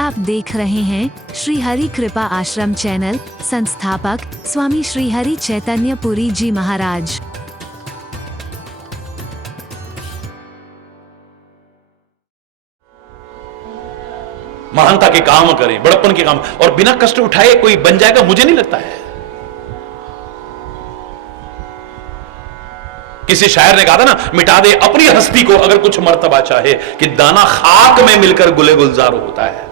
आप देख रहे हैं श्री हरि कृपा आश्रम चैनल। संस्थापक स्वामी श्री हरि चैतन्य पुरी जी महाराज। महानता के काम करें, बड़प्पन के काम, और बिना कष्ट उठाए कोई बन जाएगा मुझे नहीं लगता है। किसी शायर ने कहा था ना, मिटा दे अपनी हस्ती को अगर कुछ मर्तबा चाहे, कि दाना खाक में मिलकर गुले गुलजार होता है।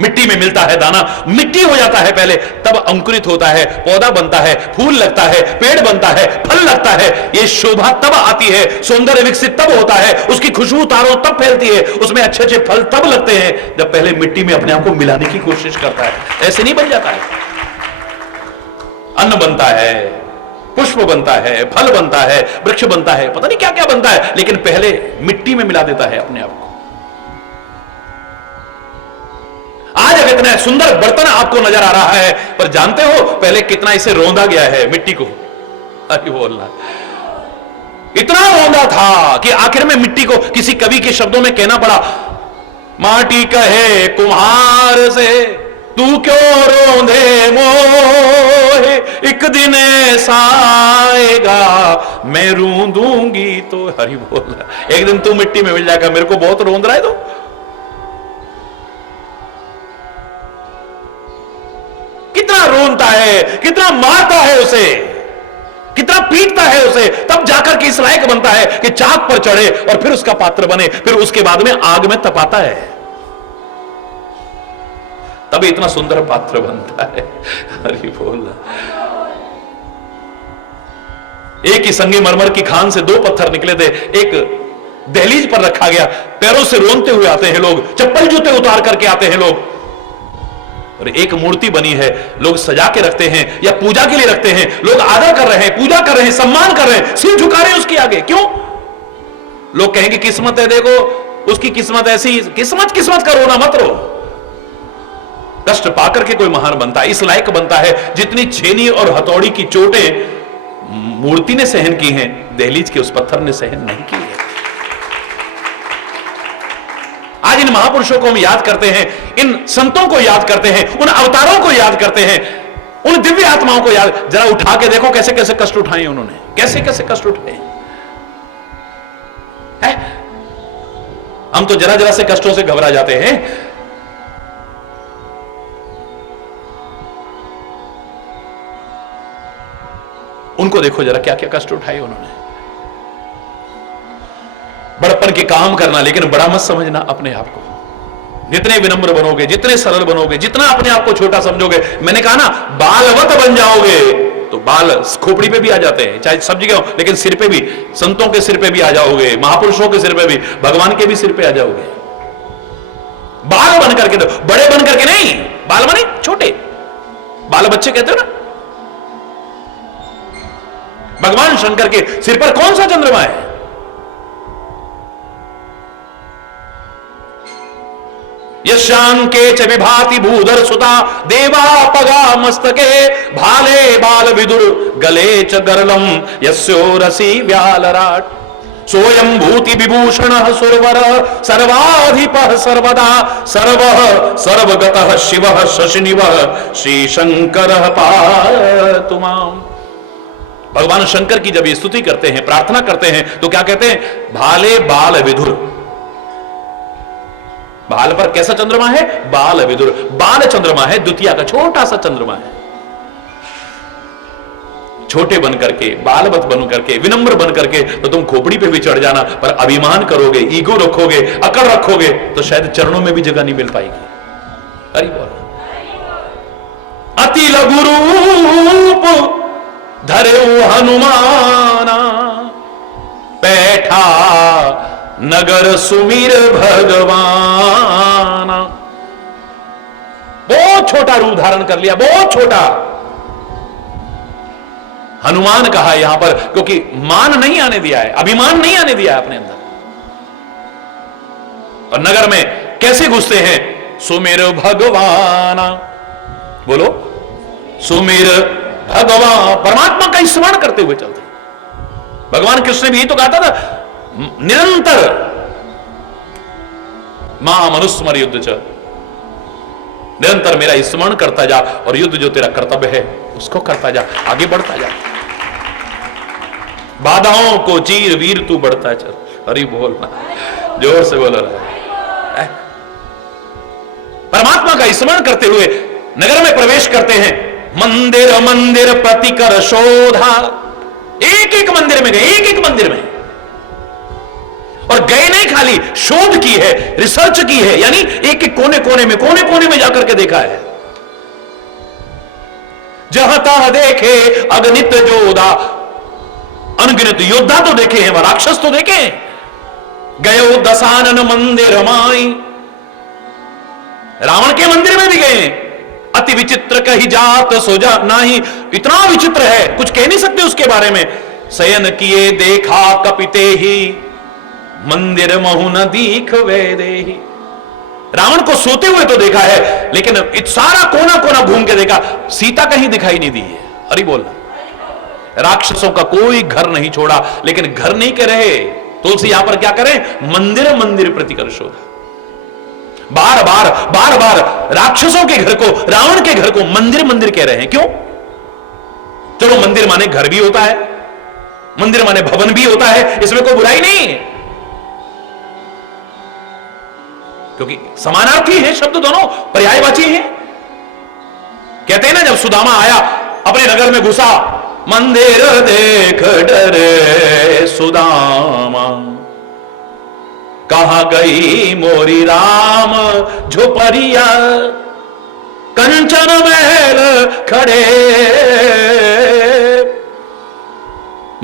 मिट्टी में मिलता है दाना, मिट्टी हो जाता है पहले, तब अंकुरित होता है, पौधा बनता है, फूल लगता है, पेड़ बनता है, फल लगता है। ये शोभा तब आती है, सौंदर्य विकसित तब होता है, उसकी खुशबू तारों तब फैलती है, उसमें अच्छे अच्छे फल तब लगते हैं जब पहले मिट्टी में अपने आप को मिलाने की कोशिश करता है। ऐसे नहीं बन जाता है। अन्न बनता है, पुष्प बनता है, फल बनता है, वृक्ष बनता है, पता नहीं क्या क्या बनता है, लेकिन पहले मिट्टी में मिला देता है अपने आप को। आज अगर इतना सुंदर बर्तन आपको नजर आ रहा है, पर जानते हो पहले कितना इसे रौंदा गया है मिट्टी को। अरे बोलना, इतना रौंदा था कि आखिर में मिट्टी को किसी कवि के शब्दों में कहना पड़ा, माटी कहे कुम्हार से तू क्यों रौंदे मोहे, एक दिन ऐसा आएगा मैं रूंदूंगी तो। हरि बोल, एक दिन तू मिट्टी में मिल जाएगा, मेरे को बहुत रौंद रहा है तो। कितना रोनता है, कितना मारता है उसे, कितना पीटता है उसे, तब जाकर के इस लायक बनता है कि चाक पर चढ़े और फिर उसका पात्र बने, फिर उसके बाद में आग में तपाता है, तब इतना सुंदर पात्र बनता है। अरे बोल, एक ही संगमरमर की खान से दो पत्थर निकले थे, एक दहलीज पर रखा गया, पैरों से रोनते हुए आते हैं लोग, चप्पल जूते उतार करके आते हैं लोग, और एक मूर्ति बनी है, लोग सजा के रखते हैं या पूजा के लिए रखते हैं, लोग आदर कर रहे हैं, पूजा कर रहे हैं, सम्मान कर रहे हैं, सिर झुका रहे हैं उसके आगे। क्यों? लोग कहेंगे किस्मत है, देखो उसकी किस्मत ऐसी। किस्मत किस्मत का रोना मत रो। कष्ट पाकर के कोई महान बनता है, इस लायक बनता है जितनी छेनी और हथौड़ी की चोटें मूर्ति ने सहन की हैं, दहलीज के उस पत्थर ने सहन नहीं की है। आज इन महापुरुषों को हम याद करते हैं, इन संतों को याद करते हैं, उन अवतारों को याद करते हैं, उन दिव्य आत्माओं को याद। जरा उठा के देखो कैसे कैसे कष्ट उठाए उन्होंने, कैसे कैसे कष्ट उठाए हैं। हम तो जरा जरा से कष्टों से घबरा जाते हैं। उनको देखो जरा क्या क्या कष्ट उठाए उन्होंने। बड़प्पन के काम करना, लेकिन बड़ा मत समझना अपने आप को। जितने विनम्र बनोगे, जितने सरल बनोगे, जितना अपने आप को छोटा समझोगे, मैंने कहा ना, बालवत बन जाओगे तो बाल खोपड़ी पे भी आ जाते हैं, चाहे सब जगह हो, लेकिन सिर पे भी, संतों के सिर पे भी आ जाओगे, महापुरुषों के सिर पे भी, भगवान के भी सिर पे आ जाओगे। बाल बन करके, तो बड़े बन करके नहीं, बाल बने छोटे, बाल बच्चे कहते हो ना। भगवान शंकर के सिर पर कौन सा चंद्रमा है? यशांके च विभाति भूधर सुता देवा पगा मस्तके भाले बाल विदुर गले च गरलम यस्यो रसी व्यालराट सोयं भूति विभूषण सुरवर सर्वाधिपः सर्वदा सर्वः सर्वगतः शिवः शशिनिवः श्री शंकर पातु माम्। भगवान शंकर की जब ये स्तुति करते हैं, प्रार्थना करते हैं, तो क्या कहते हैं? भाले बाल विदुर। बाल पर कैसा चंद्रमा है? बाल विदुर। बाल चंद्रमा है, द्वितीया का छोटा सा चंद्रमा है। छोटे बन करके, बालवत बन करके, विनम्र बन करके, तो तुम खोपड़ी पे भी चढ़ जाना, पर अभिमान करोगे, ईगो रखोगे, अकड़ रखोगे, तो शायद चरणों में भी जगह नहीं मिल पाएगी। अरे बोल, अति लघु रूप धरे हनुमाना बैठा नगर सुमीर भगवान। बहुत छोटा रूप धारण कर लिया, बहुत छोटा। हनुमान कहा यहां पर, क्योंकि मान नहीं आने दिया है, अभिमान नहीं आने दिया है अपने अंदर। और नगर में कैसे घुसते हैं? सुमीर भगवान, बोलो सुमीर भगवान, परमात्मा का स्मरण करते हुए चलते। भगवान कृष्ण ने भी तो कहा था निरंतर मां मनुस्मर युद्ध च, निरंतर मेरा स्मरण करता जा और युद्ध जो तेरा कर्तव्य है उसको करता जा, आगे बढ़ता जा, बाधाओं को चीर वीर तू बढ़ता चल। हरि बोलना, जोर से बोलो रहा। परमात्मा का स्मरण करते हुए नगर में प्रवेश करते हैं। मंदिर मंदिर प्रतिकर शोधा, एक एक मंदिर में गए, एक एक मंदिर में, और गए नहीं खाली, शोध की है, रिसर्च की है, यानी एक एक कोने कोने में जाकर के देखा है। जहां तहां देखे अगणित योद्धा, अनगिनत योद्धा तो देखे हैं, राक्षस तो देखे हैं। गयो दशानन मंदिर माई, रावण के मंदिर में भी गए। अति विचित्र कही जात सोजा नाही, इतना विचित्र है कुछ कह नहीं सकते उसके बारे में। शयन किए देखा कपिते ही, मंदिर महु न दीख वेदे ही। रावण को सोते हुए तो देखा है, लेकिन सारा कोना कोना घूम के देखा, सीता कहीं दिखाई नहीं दी है। अरे बोलना, राक्षसों का कोई घर नहीं छोड़ा, लेकिन घर नहीं कह रहे तुलसी यहां पर क्या करें, मंदिर मंदिर प्रतिकर्षो, बार बार राक्षसों के घर को, रावण के घर को मंदिर मंदिर कह रहे हैं। क्यों? चलो मंदिर माने घर भी होता है, मंदिर माने भवन भी होता है, इसमें कोई बुराई नहीं है, क्योंकि समानार्थी है शब्द, दोनों पर्यायवाची हैं। कहते हैं ना, जब सुदामा आया अपने नगर में घुसा, मंदिर देख डरे सुदामा, कहां गई मोरी राम झोपड़िया, कंचन महल खड़े,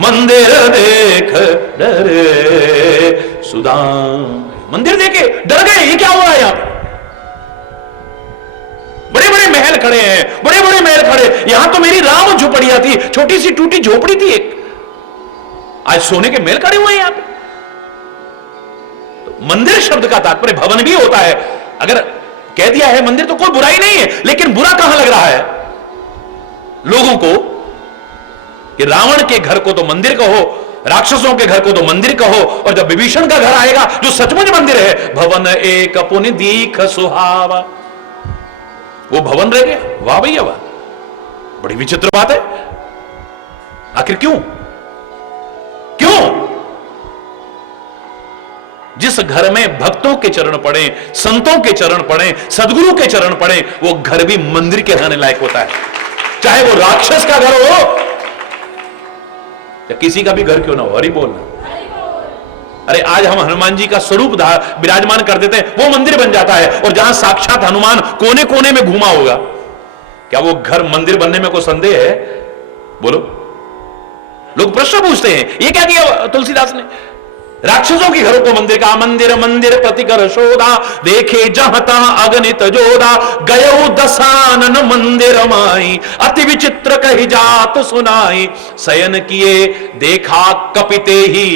मंदिर देख डरे सुदामा। मंदिर देखे डर गए, ये क्या हुआ है? यहां बड़े बड़े महल खड़े हैं, बड़े बड़े महल खड़े, यहां तो मेरी राम झोपड़िया थी, छोटी सी टूटी झोपड़ी थी एक, आज सोने के महल खड़े हुए हैं यहां पे। तो मंदिर शब्द का तात्पर्य भवन भी होता है। अगर कह दिया है मंदिर तो कोई बुराई नहीं है, लेकिन बुरा कहां लग रहा है लोगों को कि रावण के घर को तो मंदिर कहो, राक्षसों के घर को तो मंदिर कहो, और जब विभीषण का घर आएगा जो सचमुच मंदिर है, भवन एक पुनि दीख सुहावा, वो भवन रह गया। वाह भैया वाह, बड़ी विचित्र बात है। आखिर क्यों? जिस घर में भक्तों के चरण पड़े, संतों के चरण पड़े, सदगुरु के चरण पड़े, वो घर भी मंदिर के रहने लायक होता है, चाहे वो राक्षस का घर हो या किसी का भी घर क्यों ना हो। हरि बोलना। अरे आज हम हनुमान जी का स्वरूप विराजमान कर देते हैं, वो मंदिर बन जाता है, और जहां साक्षात हनुमान कोने कोने में घूमा होगा, क्या वो घर मंदिर बनने में कोई संदेह है? बोलो। लोग प्रश्न पूछते हैं, ये क्या किया तुलसीदास ने? राक्षसों के घरों को मंदिर का, मंदिर मंदिर प्रतिकर शोधा, देखे जहां तहां अगणित जोधा, गयो दशानन मंदिर माई, अति विचित्र कही जात सुनाई, शयन किए देखा कपिते ही,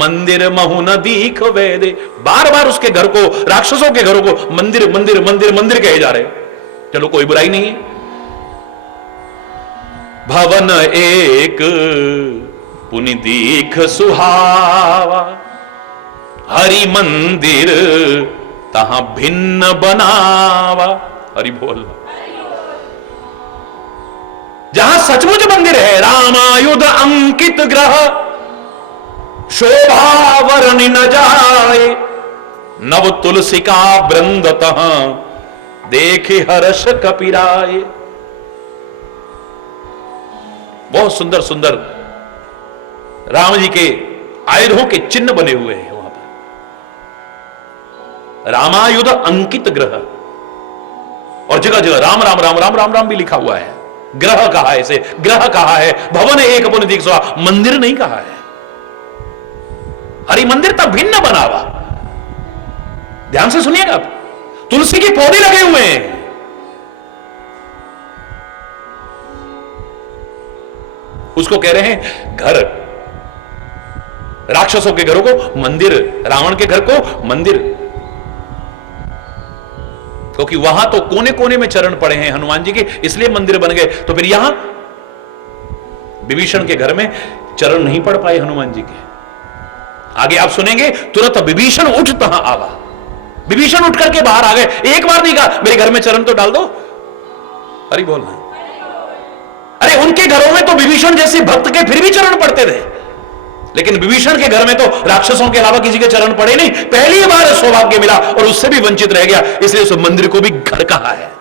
मंदिर महु न दीख वेदे। बार बार उसके घर को, राक्षसों के घरों को मंदिर मंदिर मंदिर मंदिर कहे जा रहे। चलो कोई बुराई नहीं है। भवन एक पुनि दीख सुहावा, हरि मंदिर तहां भिन्न बनावा। हरि बोल। जहां सचमुच मंदिर है, रामायुध अंकित ग्रह, शोभा वर्णि न जाए, नव तुलसिका वृंद तहां देखे हर्ष कपिराए। बहुत सुंदर सुंदर राम जी के आयुधों के चिन्ह बने हुए हैं वहां पर। रामायुध अंकित ग्रह, और जगह जगह राम राम राम राम राम राम भी लिखा हुआ है। ग्रह कहा है इसे, ग्रह कहा है, भवन एक पुनि दीख सुहावा, मंदिर नहीं कहा है। हरि मंदिर तब भिन्न बनावा। ध्यान से सुनिएगा, तुलसी के पौधे लगे हुए हैं, उसको कह रहे हैं घर। राक्षसों के घरों को मंदिर, रावण के घर को मंदिर, क्योंकि वहां तो कोने कोने में चरण पड़े हैं हनुमान जी के, इसलिए मंदिर बन गए। तो फिर यहां विभीषण के घर में चरण नहीं पढ़ पाए हनुमान जी के। आगे आप सुनेंगे, तुरंत विभीषण उठ तहां आवा। विभीषण उठ करके बाहर आ गए। एक बार नहीं कहा मेरे घर में चरण तो डाल दो। अरे बोलना, अरे उनके घरों में तो विभीषण जैसे भक्त के फिर भी चरण पड़ते थे, लेकिन विभीषण के घर में तो राक्षसों के अलावा किसी के चरण पड़े नहीं। पहली बार सौभाग्य मिला और उससे भी वंचित रह गया, इसलिए उस मंदिर को भी घर कहा है।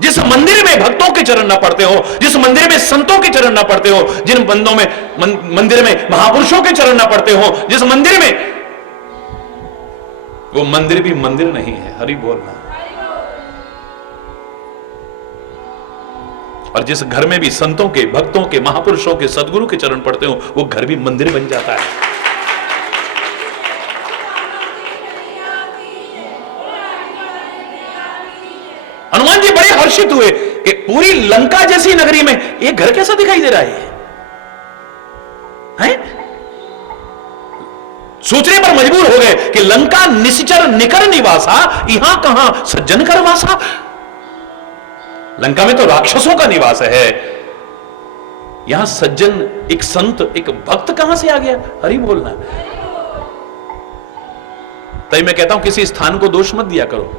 जिस मंदिर में भक्तों के चरण ना पड़ते हो, जिस मंदिर में संतों के चरण ना पड़ते हो, जिन बंदों में मंदिर में महापुरुषों के चरण ना पड़ते हो, जिस मंदिर में, वो मंदिर भी मंदिर नहीं है। हरि बोलना। और जिस घर में भी संतों के, भक्तों के, महापुरुषों के, सदगुरु के चरण पड़ते हो, वो घर भी मंदिर बन जाता है। हनुमान जी बड़े हर्षित हुए कि पूरी लंका जैसी नगरी में एक घर कैसा दिखाई दे रहा है? सोचने पर मजबूर हो गए कि लंका निश्चर निकर निवासा, यहां कहां सज्जन कर वासा। लंका में तो राक्षसों का निवास है, यहां सज्जन, एक संत, एक भक्त कहां से आ गया? हरि बोलना। तभी मैं कहता हूं किसी स्थान को दोष मत दिया करो।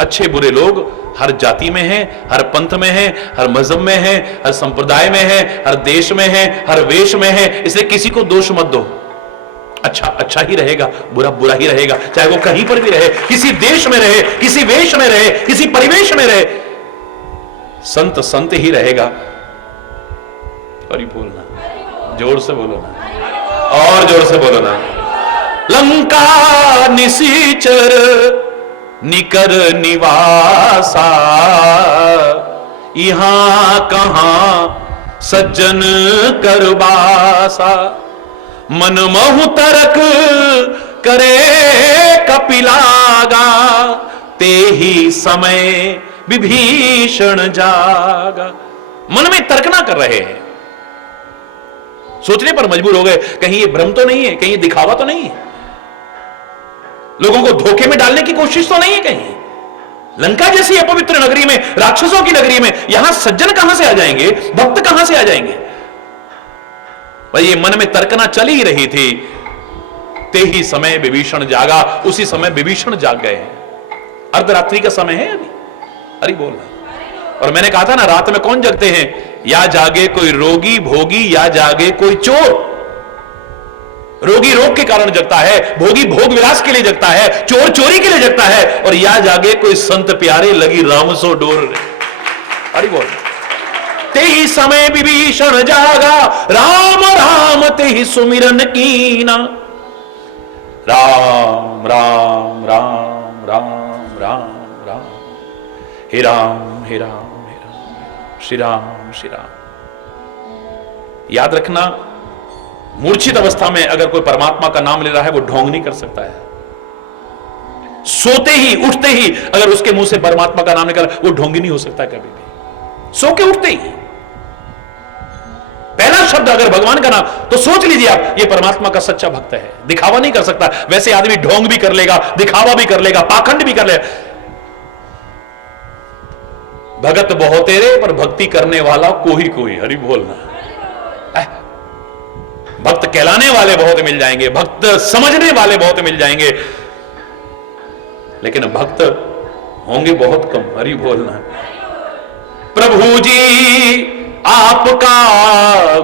अच्छे बुरे लोग हर जाति में हैं, हर पंथ में हैं, हर मजहब में हैं, हर संप्रदाय में हैं, हर देश में हैं, हर वेश में हैं, इसलिए किसी को दोष मत दो। अच्छा अच्छा ही रहेगा, बुरा बुरा ही रहेगा, चाहे वो कहीं पर भी रहे, किसी देश में रहे, किसी वेश में रहे, किसी परिवेश में रहे, संत संत ही रहेगा। और ही बोलना, जोर से बोलो ना, और जोर से बोलो ना। लंका निसीचर निकर निवासा, यहां कहां सज्जन करबासा। मन महु तरक करे कपिलागा, ते ही समय विभीषण जागा। मन में तर्कना कर रहे हैं, सोचने पर मजबूर हो गए, कहीं ये भ्रम तो नहीं है, कहीं ये दिखावा तो नहीं है, लोगों को धोखे में डालने की कोशिश तो नहीं है कहीं। लंका जैसी अपवित्र नगरी में, राक्षसों की नगरी में, यहां सज्जन कहां से आ जाएंगे, भक्त कहां से आ जाएंगे? भाई ये मन में तर्कना चल ही रही थी। ते ही समय विभीषण जागा, उसी समय विभीषण जाग गए हैं। अर्धरात्रि का समय है अभी। अरे बोलना। और मैंने कहा था ना, रात में कौन जगते हैं? या जागे कोई रोगी भोगी, या जागे कोई चोर। रोगी रोग के कारण जगता है, भोगी भोग विलास के लिए जगता है, चोर चोरी के लिए जगता है, और या जागे कोई संत प्यारे, लगी राम सो डोर। अरे बोल। ते ही समय विभीषण जागा, राम राम ते ही सुमिरन कीना। राम राम राम राम राम राम, हे राम हे राम हे राम, श्री राम श्री राम। याद रखना, मूर्छित अवस्था में अगर कोई परमात्मा का नाम ले रहा है, वो ढोंग नहीं कर सकता है। सोते ही उठते ही अगर उसके मुंह से परमात्मा का नाम निकला, वो ढोंगी नहीं हो सकता कभी भी। सो के उठते ही पहला शब्द अगर भगवान का नाम, तो सोच लीजिए आप, ये परमात्मा का सच्चा भक्त है। दिखावा नहीं कर सकता। वैसे आदमी ढोंग भी कर लेगा, दिखावा भी कर लेगा, पाखंड भी कर लेगा। भगत बहुत तेरे, पर भक्ति करने वाला कोई कोई। हरि बोलना। भक्त कहलाने वाले बहुत मिल जाएंगे, भक्त समझने वाले बहुत मिल जाएंगे, लेकिन भक्त होंगे बहुत कम। हरि बोलना। प्रभु जी आपका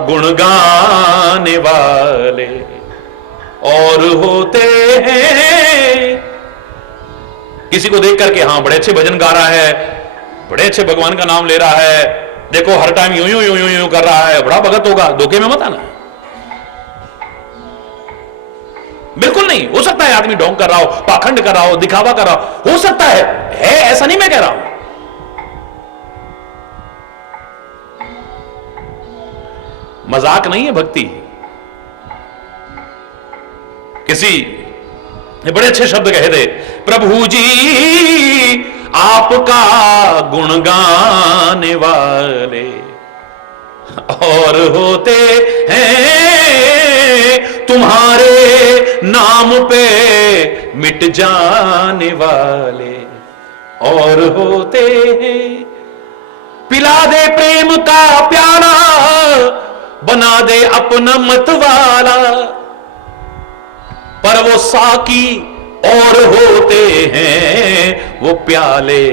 गुण गाने वाले और होते हैं। किसी को देख करके, हाँ बड़े अच्छे भजन गा रहा है, बड़े अच्छे भगवान का नाम ले रहा है, देखो हर टाइम यूं यूं यूं यूं यूं कर रहा है, बड़ा भगत होगा, धोखे में मत आना। बिल्कुल नहीं। हो सकता है आदमी ढोंग कर रहा हो, पाखंड कर रहा हो, दिखावा कर रहा हो सकता है, ऐसा नहीं मैं कह रहा हूं। मजाक नहीं है भक्ति। किसी ने बड़े अच्छे शब्द कहे थे, प्रभु जी आपका गुण गाने वाले और होते हैं तुम्हारे नाम पे मिट जाने वाले और होते हैं। पिला दे प्रेम का प्याला बना दे अपना मतवाला, पर वो साकी और होते हैं, वो प्याले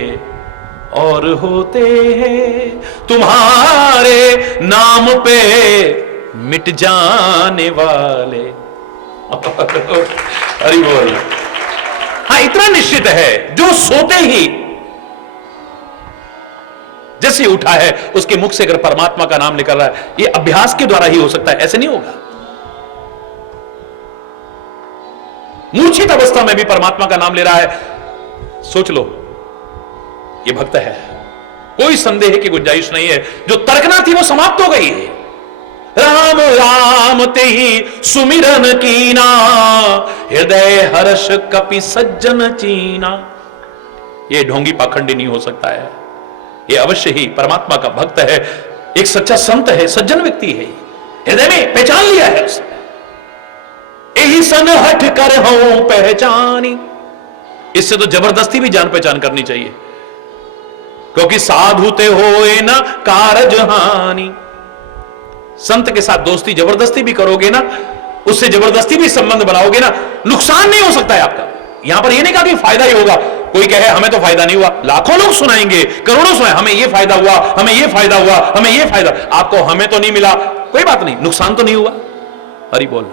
और होते हैं, तुम्हारे नाम पे मिट जाने वाले। हरि बोल। हाँ, इतना निश्चित है, जो सोते ही जैसे उठा है उसके मुख से अगर परमात्मा का नाम निकल रहा है, ये अभ्यास के द्वारा ही हो सकता है, ऐसे नहीं होगा। मूर्छित अवस्था में भी परमात्मा का नाम ले रहा है, सोच लो ये भक्त है, कोई संदेह की गुंजाइश नहीं है। जो तर्कना थी वो समाप्त हो गई है। राम राम ते ही सुमिरन कीना, हृदय हर्ष कपि सज्जन चीना। ये ढोंगी पाखंडी नहीं हो सकता है, ये अवश्य ही परमात्मा का भक्त है, एक सच्चा संत है, सज्जन व्यक्ति है, हृदय में पहचान लिया है उसने। यही सन हट कर हूं पहचानी। इससे तो जबरदस्ती भी जान पहचान करनी चाहिए, क्योंकि साधु ते होए ना कारज हानि। संत के साथ दोस्ती जबरदस्ती भी करोगे ना, उससे जबरदस्ती भी संबंध बनाओगे ना, नुकसान नहीं हो सकता है आपका। यहां पर यह नहीं कहा कि फायदा ही होगा। कोई कहे हमें तो फायदा नहीं हुआ, लाखों लोग सुनाएंगे, करोड़ों सुनाए, हमें यह फायदा हुआ, हमें यह फायदा हुआ, हमें यह फायदा, आपको हमें तो नहीं मिला, कोई बात नहीं, नुकसान तो नहीं हुआ। हरि बोल।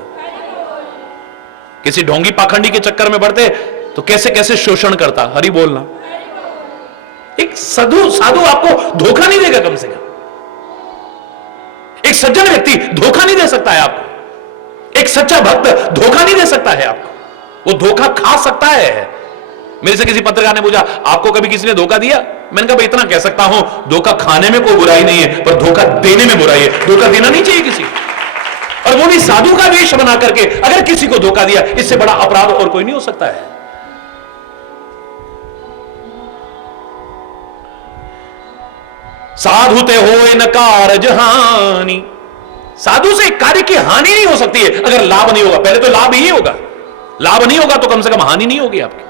किसी ढोंगी पाखंडी के चक्कर में बढ़ते तो कैसे कैसे शोषण करता। हरि बोलना। एक साधु आपको धोखा नहीं देगा, कम से कम एक सज्जन व्यक्ति धोखा नहीं दे सकता है आपको, एक सच्चा भक्त धोखा नहीं दे सकता है आपको, वो धोखा खा सकता है। मेरे से किसी पत्रकार ने पूछा आपको कभी किसी ने धोखा दिया? मैंने कहा भाई इतना कह सकता हूं, धोखा खाने में कोई बुराई नहीं है, पर धोखा देने में बुराई है। धोखा देना नहीं चाहिए किसी, और वो भी साधु का वेश बना करके अगर किसी को धोखा दिया, इससे बड़ा अपराध और कोई नहीं हो सकता है। साधु ते होए न कारज हानि। साधु से कार्य की हानि नहीं हो सकती है अगर लाभ नहीं होगा। पहले तो लाभ ही होगा, लाभ नहीं होगा तो कम से कम हानि नहीं होगी आपकी।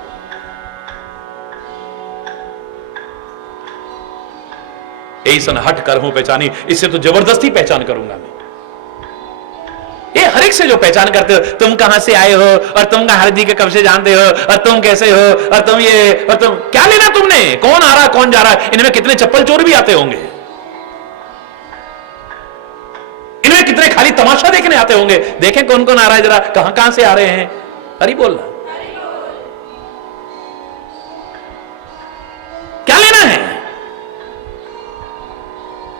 यही सन हट कर हूं पहचानी, इससे तो जबरदस्ती पहचान करूंगा मैं। ये हर एक से जो पहचान करते हो, तुम कहां से आए हो, और तुम हर जी के कब से जानते हो, और तुम कैसे हो, और तुम ये, और तुम क्या लेना तुमने, कौन आ रहा कौन जा रहा है, इनमें कितने चप्पल चोर भी आते होंगे, इनमें कितने खाली तमाशा देखने आते होंगे, देखें कौन कौन आ रहा है, जरा कहां कहां से आ रहे हैं। हरि बोलना। क्या लेना है,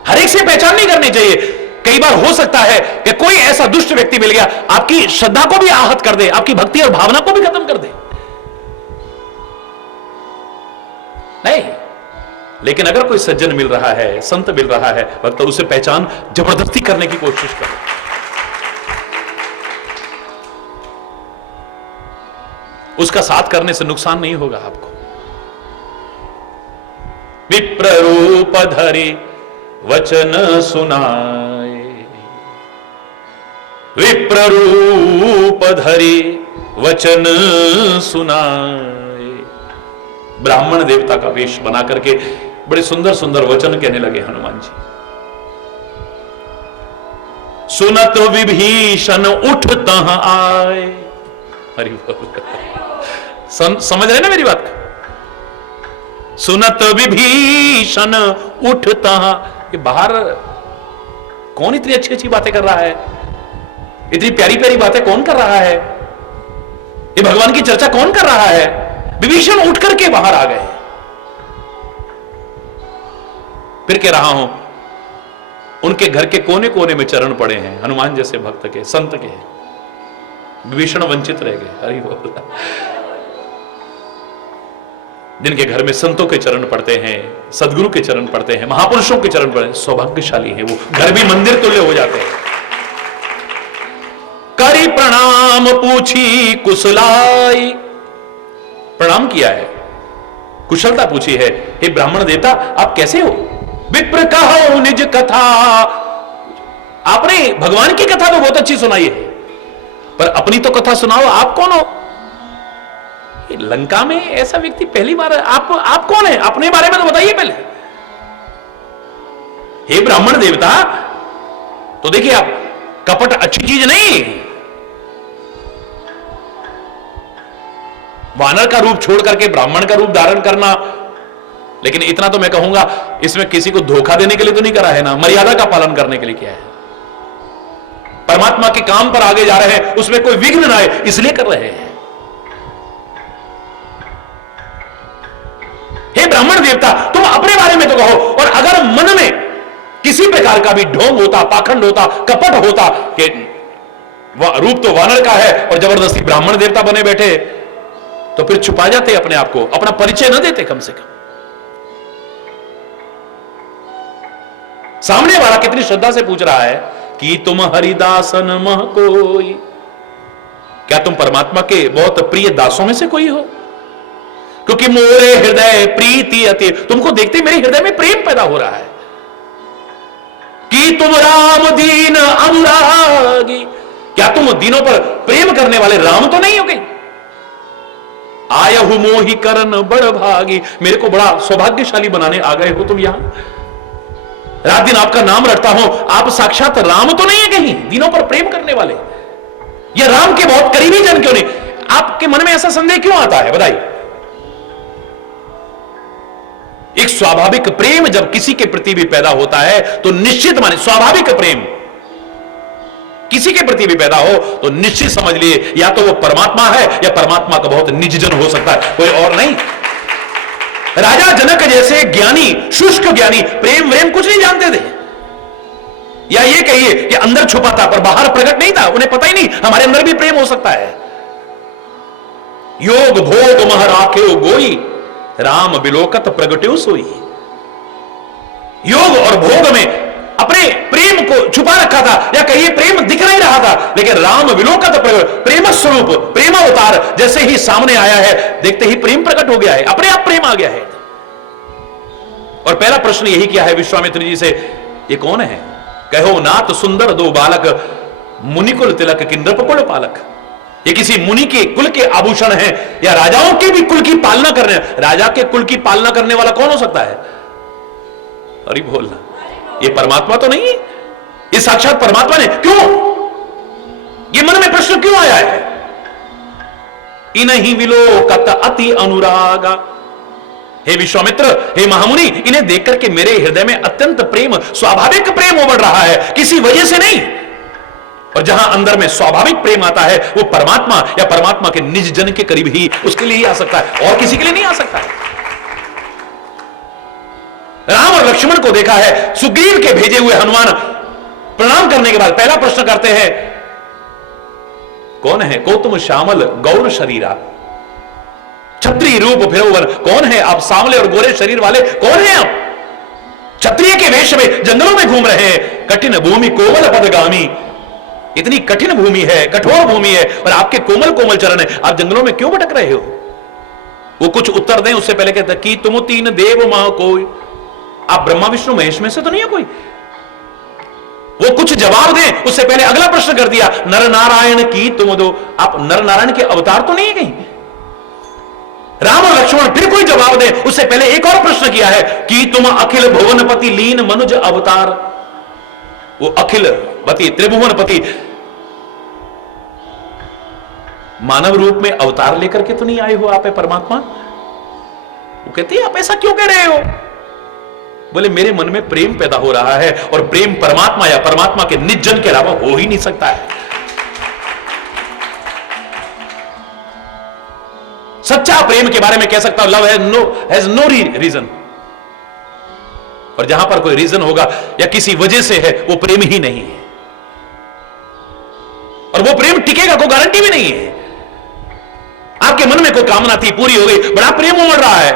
हर एक से पहचान नहीं करनी चाहिए। कई बार हो सकता है कि कोई ऐसा दुष्ट व्यक्ति मिल गया, आपकी श्रद्धा को भी आहत कर दे, आपकी भक्ति और भावना को भी खत्म कर दे। नहीं, लेकिन अगर कोई सज्जन मिल रहा है, संत मिल रहा है, तो उसे पहचान जबरदस्ती करने की कोशिश करो। उसका साथ करने से नुकसान नहीं होगा आपको। विप्र रूप धरि वचन सुनाए, विप्र रूप धरि वचन सुनाए। ब्राह्मण देवता का वेश बना करके बड़े सुंदर सुंदर वचन कहने लगे हनुमान जी। सुनत विभीषण उठ तह आए। हरि बोल। समझ रहे ना मेरी बात? सुनत विभीषण उठ तह। ये बाहर कौन इतनी अच्छी अच्छी बातें कर रहा है, इतनी प्यारी प्यारी बातें कौन कर रहा है, ये भगवान की चर्चा कौन कर रहा है? विभीषण उठ करके बाहर आ गए। फिर कह रहा हूं, उनके घर के कोने कोने में चरण पड़े हैं हनुमान जैसे भक्त के, संत के। विभीषण वंचित रह गए। हरि बोल। जिनके घर में संतों के चरण पड़ते हैं, सदगुरु के चरण पड़ते हैं, महापुरुषों के चरण पड़ते हैं, सौभाग्यशाली हैं वो, घर भी मंदिर तुल्य हो जाते हैं। करी प्रणाम पूछी कुशलाई। प्रणाम किया है, कुशलता पूछी है, हे ब्राह्मण देवता आप कैसे हो? विप्र कहो निज कथा। आपने भगवान की कथा तो बहुत अच्छी सुनाई है, पर अपनी तो कथा सुनाओ, आप कौन हो? लंका में ऐसा व्यक्ति पहली बार, आप कौन है? अपने बारे में तो बताइए पहले। हे ब्राह्मण देवता, तो देखिए आप कपट अच्छी चीज नहीं। वानर का रूप छोड़ करके ब्राह्मण का रूप धारण करना, लेकिन इतना तो मैं कहूंगा इसमें किसी को धोखा देने के लिए तो नहीं करा है ना, मर्यादा का पालन करने के लिए किया है। परमात्मा के काम पर आगे जा रहे हैं, उसमें कोई विघ्न ना आए इसलिए कर रहे हैं। हे ब्राह्मण देवता, तुम अपने बारे में तो कहो, और अगर मन में किसी प्रकार का भी ढोंग होता, पाखंड होता, कपट होता कि रूप तो वानर का है और जबरदस्ती ब्राह्मण देवता बने बैठे, तो फिर छुपा जाते अपने आप को, अपना परिचय न देते कम से कम। सामने वाला कितनी श्रद्धा से पूछ रहा है कि तुम हरिदासन मह कोई, क्या तुम परमात्मा के बहुत प्रिय दासों में से कोई हो? क्योंकि मोरे हृदय प्रीति अति, तुमको देखते मेरे हृदय में प्रेम पैदा हो रहा है कि तुम राम दीन अनुरागी, क्या तुम दीनों पर प्रेम करने वाले राम तो नहीं हो गई? आयहु मोहि करन बड़ भागी, मेरे को बड़ा सौभाग्यशाली बनाने आ गए हो तुम यहां। रात दिन आपका नाम रटता हूं, आप साक्षात राम तो नहीं है कहीं दीनों पर प्रेम करने वाले? या राम के बहुत करीबी जन क्यों नहीं? आपके मन में ऐसा संदेह क्यों आता है बताइए? एक स्वाभाविक प्रेम जब किसी के प्रति भी पैदा होता है तो निश्चित माने, स्वाभाविक प्रेम किसी के प्रति भी पैदा हो तो निश्चित समझ लिए या तो वो परमात्मा है या परमात्मा का बहुत निजजन हो सकता है, कोई और नहीं। राजा जनक जैसे ज्ञानी, शुष्क ज्ञानी, प्रेम व्रेम कुछ नहीं जानते थे, या ये कहिए कि अंदर छुपा था पर बाहर प्रकट नहीं था, उन्हें पता ही नहीं हमारे अंदर भी प्रेम हो सकता है। योग भोग मह राखे गोई, राम बिलोकत प्रगट्यो सोई। योग और भोग में अपने प्रेम को छुपा रखा था, या कहिए प्रेम दिख नहीं रहा था, लेकिन राम विलोकत प्रेम स्वरूप, प्रेम अवतार जैसे ही सामने आया है, देखते ही प्रेम प्रकट हो गया है, अपने आप प्रेम आ गया है। और पहला प्रश्न यही किया है विश्वामित्र जी से, ये कौन है? कहो नाथ सुंदर दो बालक, मुनिकुल तिलक कि नृपकुल पालक। ये किसी मुनि के कुल के आभूषण हैं या राजाओं के भी कुल की पालना करने, राजा के कुल की पालना करने वाला कौन हो सकता है? अरे बोलना, ये परमात्मा तो नहीं है? ये साक्षात परमात्मा ने, क्यों ये मन में प्रश्न क्यों आया है? इन्हीं विलोकत अति अनुरागा। हे विश्वामित्र, हे महामुनि, इन्हें देख करके मेरे हृदय में अत्यंत प्रेम, स्वाभाविक प्रेम उमड़ रहा है, किसी वजह से नहीं। और जहां अंदर में स्वाभाविक प्रेम आता है वो परमात्मा या परमात्मा के निज जन के करीब ही, उसके लिए ही आ सकता है, और किसी के लिए नहीं आ सकता है। राम और लक्ष्मण को देखा है, सुग्रीव के भेजे हुए हनुमान प्रणाम करने के बाद पहला प्रश्न करते हैं, कौन है? को तुम श्यामल गौर शरीरा, क्षत्रिय रूप फिरोवर, कौन है आप? सांवले और गोरे शरीर वाले कौन है आप? क्षत्रिय के वेश में जंगलों में घूम रहे हैं, कठिन भूमि कोमल पदगामी, इतनी कठिन भूमि है, कठोर भूमि है, और आपके कोमल कोमल चरण है, आप जंगलों में क्यों भटक रहे हो? वो कुछ उत्तर दें उससे पहले कहते कि तुम तीन देव मां कोई, आप ब्रह्मा विष्णु महेश में से तो नहीं है कोई? वो कुछ जवाब दें उससे पहले अगला प्रश्न कर दिया, नर नारायण की तुम दो, आप नर नारायण के अवतार तो नहीं है कहीं? राम और लक्ष्मण फिर कोई जवाब दे उससे पहले एक और प्रश्न किया है कि तुम अखिल भुवनपति लीन मनुज अवतार। वो अखिल पति, त्रिभुवनपति मानव रूप में अवतार लेकर के तो नहीं आए हो आप? है परमात्मा। वो कहते हैं आप ऐसा क्यों कह रहे हो? बोले मेरे मन में प्रेम पैदा हो रहा है, और प्रेम परमात्मा या परमात्मा के निज जन के अलावा हो ही नहीं सकता है। सच्चा प्रेम के बारे में कह सकता हूं, लव हैज नो रीजन, और जहां पर कोई रीजन होगा या किसी वजह से है, वो प्रेम ही नहीं है, और वो प्रेम टिकेगा कोई गारंटी भी नहीं है। आपके मन में कोई कामना थी, पूरी हो गई, बड़ा प्रेम उमड़ रहा है,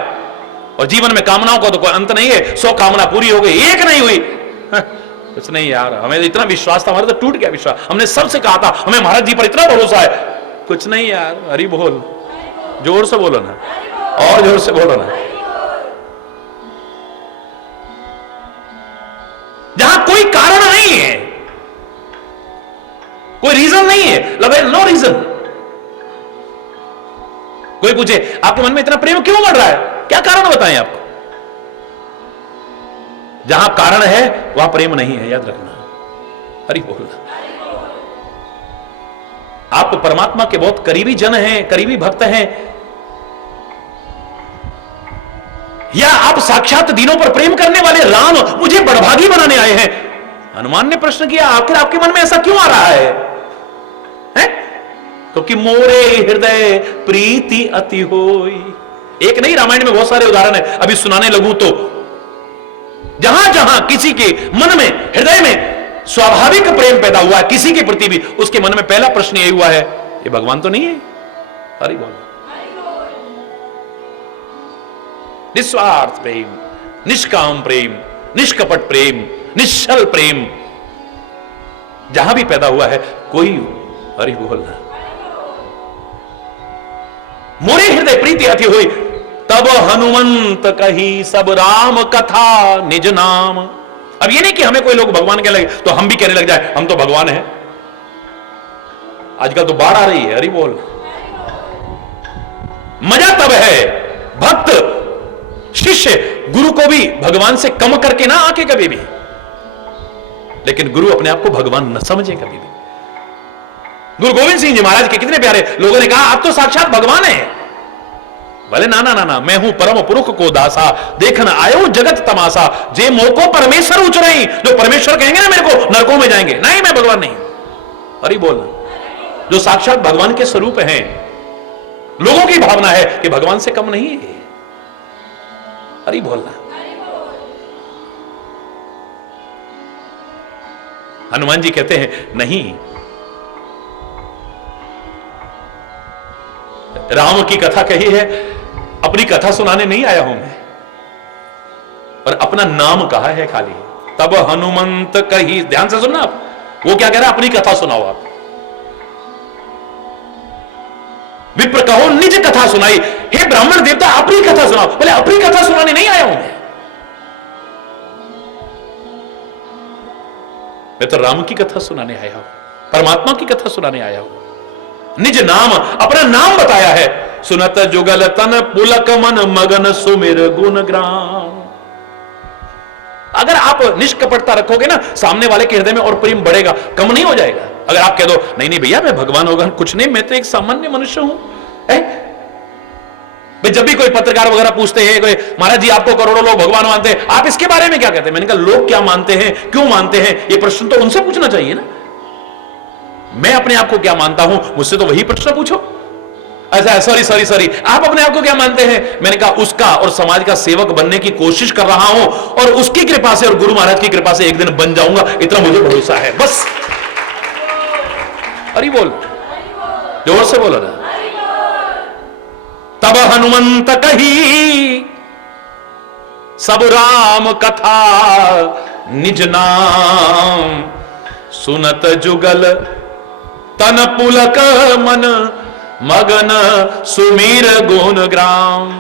और जीवन में कामनाओं का तो कोई अंत नहीं है, 100 कामना पूरी हो गई, एक नहीं हुई, कुछ नहीं यार, हमें इतना विश्वास था, हमारा तो टूट गया विश्वास, हमने सबसे कहा था हमें महाराज जी पर इतना भरोसा है, कुछ नहीं यार। हरि बोल, जोर से बोलो ना, और जोर से बोलो ना। जहां कोई कारण नहीं है, कोई रीजन नहीं है, लव हैज नो रीजन। कोई पूछे आपके मन में इतना प्रेम क्यों बढ़ रहा है, क्या कारण बताएं आपको? जहां कारण है वहां प्रेम नहीं है, याद रखना। हरि बोल। आप परमात्मा के बहुत करीबी जन हैं, करीबी भक्त हैं, या आप साक्षात दीनों पर प्रेम करने वाले राम मुझे बड़भागी बनाने आए हैं? हनुमान ने प्रश्न किया, आखिर आपके मन में ऐसा क्यों आ रहा है? क्योंकि मोरे हृदय प्रीति अति होई। एक नहीं, रामायण में बहुत सारे उदाहरण है, अभी सुनाने लगूं तो जहां जहां किसी के मन में, हृदय में स्वाभाविक प्रेम पैदा हुआ है किसी के प्रति भी, उसके मन में पहला प्रश्न यही हुआ है, ये भगवान तो नहीं है? हरि बोल। निस्वार्थ प्रेम, निष्काम प्रेम, निष्कपट प्रेम, निश्चल प्रेम जहां भी पैदा हुआ है, कोई हरि बोल। मोरे हृदय प्रीति अति हुई, तब हनुमंत कही सब राम कथा निज नाम। अब ये नहीं कि हमें कोई लोग भगवान कहने लगे तो हम भी कहने लग जाए हम तो भगवान हैं। आजकल तो बाढ़ आ रही है, हरि बोल। मजा तब है भक्त शिष्य गुरु को भी भगवान से कम करके ना आके कभी भी, लेकिन गुरु अपने आप को भगवान न समझे कभी भी। गुरु गोविंद सिंह जी महाराज के कितने प्यारे लोगों ने कहा आप तो साक्षात भगवान हैं। बोले ना ना ना ना, मैं हूं परम पुरुष को दासा, देखना आयो जगत तमाशा, जे मोको परमेश्वर उच रही, जो परमेश्वर कहेंगे ना मेरे को नरकों में जाएंगे, नहीं मैं भगवान नहीं। हरि बोल। जो साक्षात भगवान के स्वरूप हैं, लोगों की भावना है कि भगवान से कम नहीं है। हरि बोलना। हनुमान जी कहते हैं नहीं, राम की कथा कही है, अपनी कथा सुनाने नहीं आया हूं मैं, और अपना नाम कहा है खाली। तब हनुमंत कही, ध्यान से सुनना आप, वो क्या कह रहा है, अपनी कथा सुनाओ आप। विप्र कहो निज कथा सुनाई, हे ब्राह्मण देवता अपनी कथा सुनाओ। बोले अपनी कथा सुनाने नहीं आया हूं मैं तो राम की कथा सुनाने आया हूं, परमात्मा की कथा सुनाने आया हूं। निज नाम, अपना नाम बताया है। सुनत जुगल तन पुलक मन मगन सुमिर गुण ग्राम। अगर आप निष्कपटता रखोगे ना, सामने वाले के हृदय में और प्रेम बढ़ेगा, कम नहीं हो जाएगा। अगर आप कह दो नहीं नहीं भैया मैं भगवान होगा कुछ नहीं, मैं तो एक सामान्य मनुष्य हूं। भाई जब भी कोई पत्रकार वगैरह पूछते हैं कोई महाराज जी आपको करोड़ों लोग भगवान मानते हैं, आप इसके बारे में क्या कहते हैं? मैंने कहा लोग क्या मानते हैं, क्यों मानते हैं, ये प्रश्न तो उनसे पूछना चाहिए ना। मैं अपने आप को क्या मानता हूं, मुझसे तो वही प्रश्न पूछो। अच्छा सॉरी आप अपने आप को क्या मानते हैं? मैंने कहा उसका और समाज का सेवक बनने की कोशिश कर रहा हूं, और उसकी कृपा से और गुरु महाराज की कृपा से एक दिन बन जाऊंगा, इतना मुझे भरोसा है बस। हरि बोल, जोर से बोलो ना। तब हनुमंत कही सब राम कथा निज नाम, सुनत जुगल तन पुलक मन मगन सुमीर गुण ग्राम।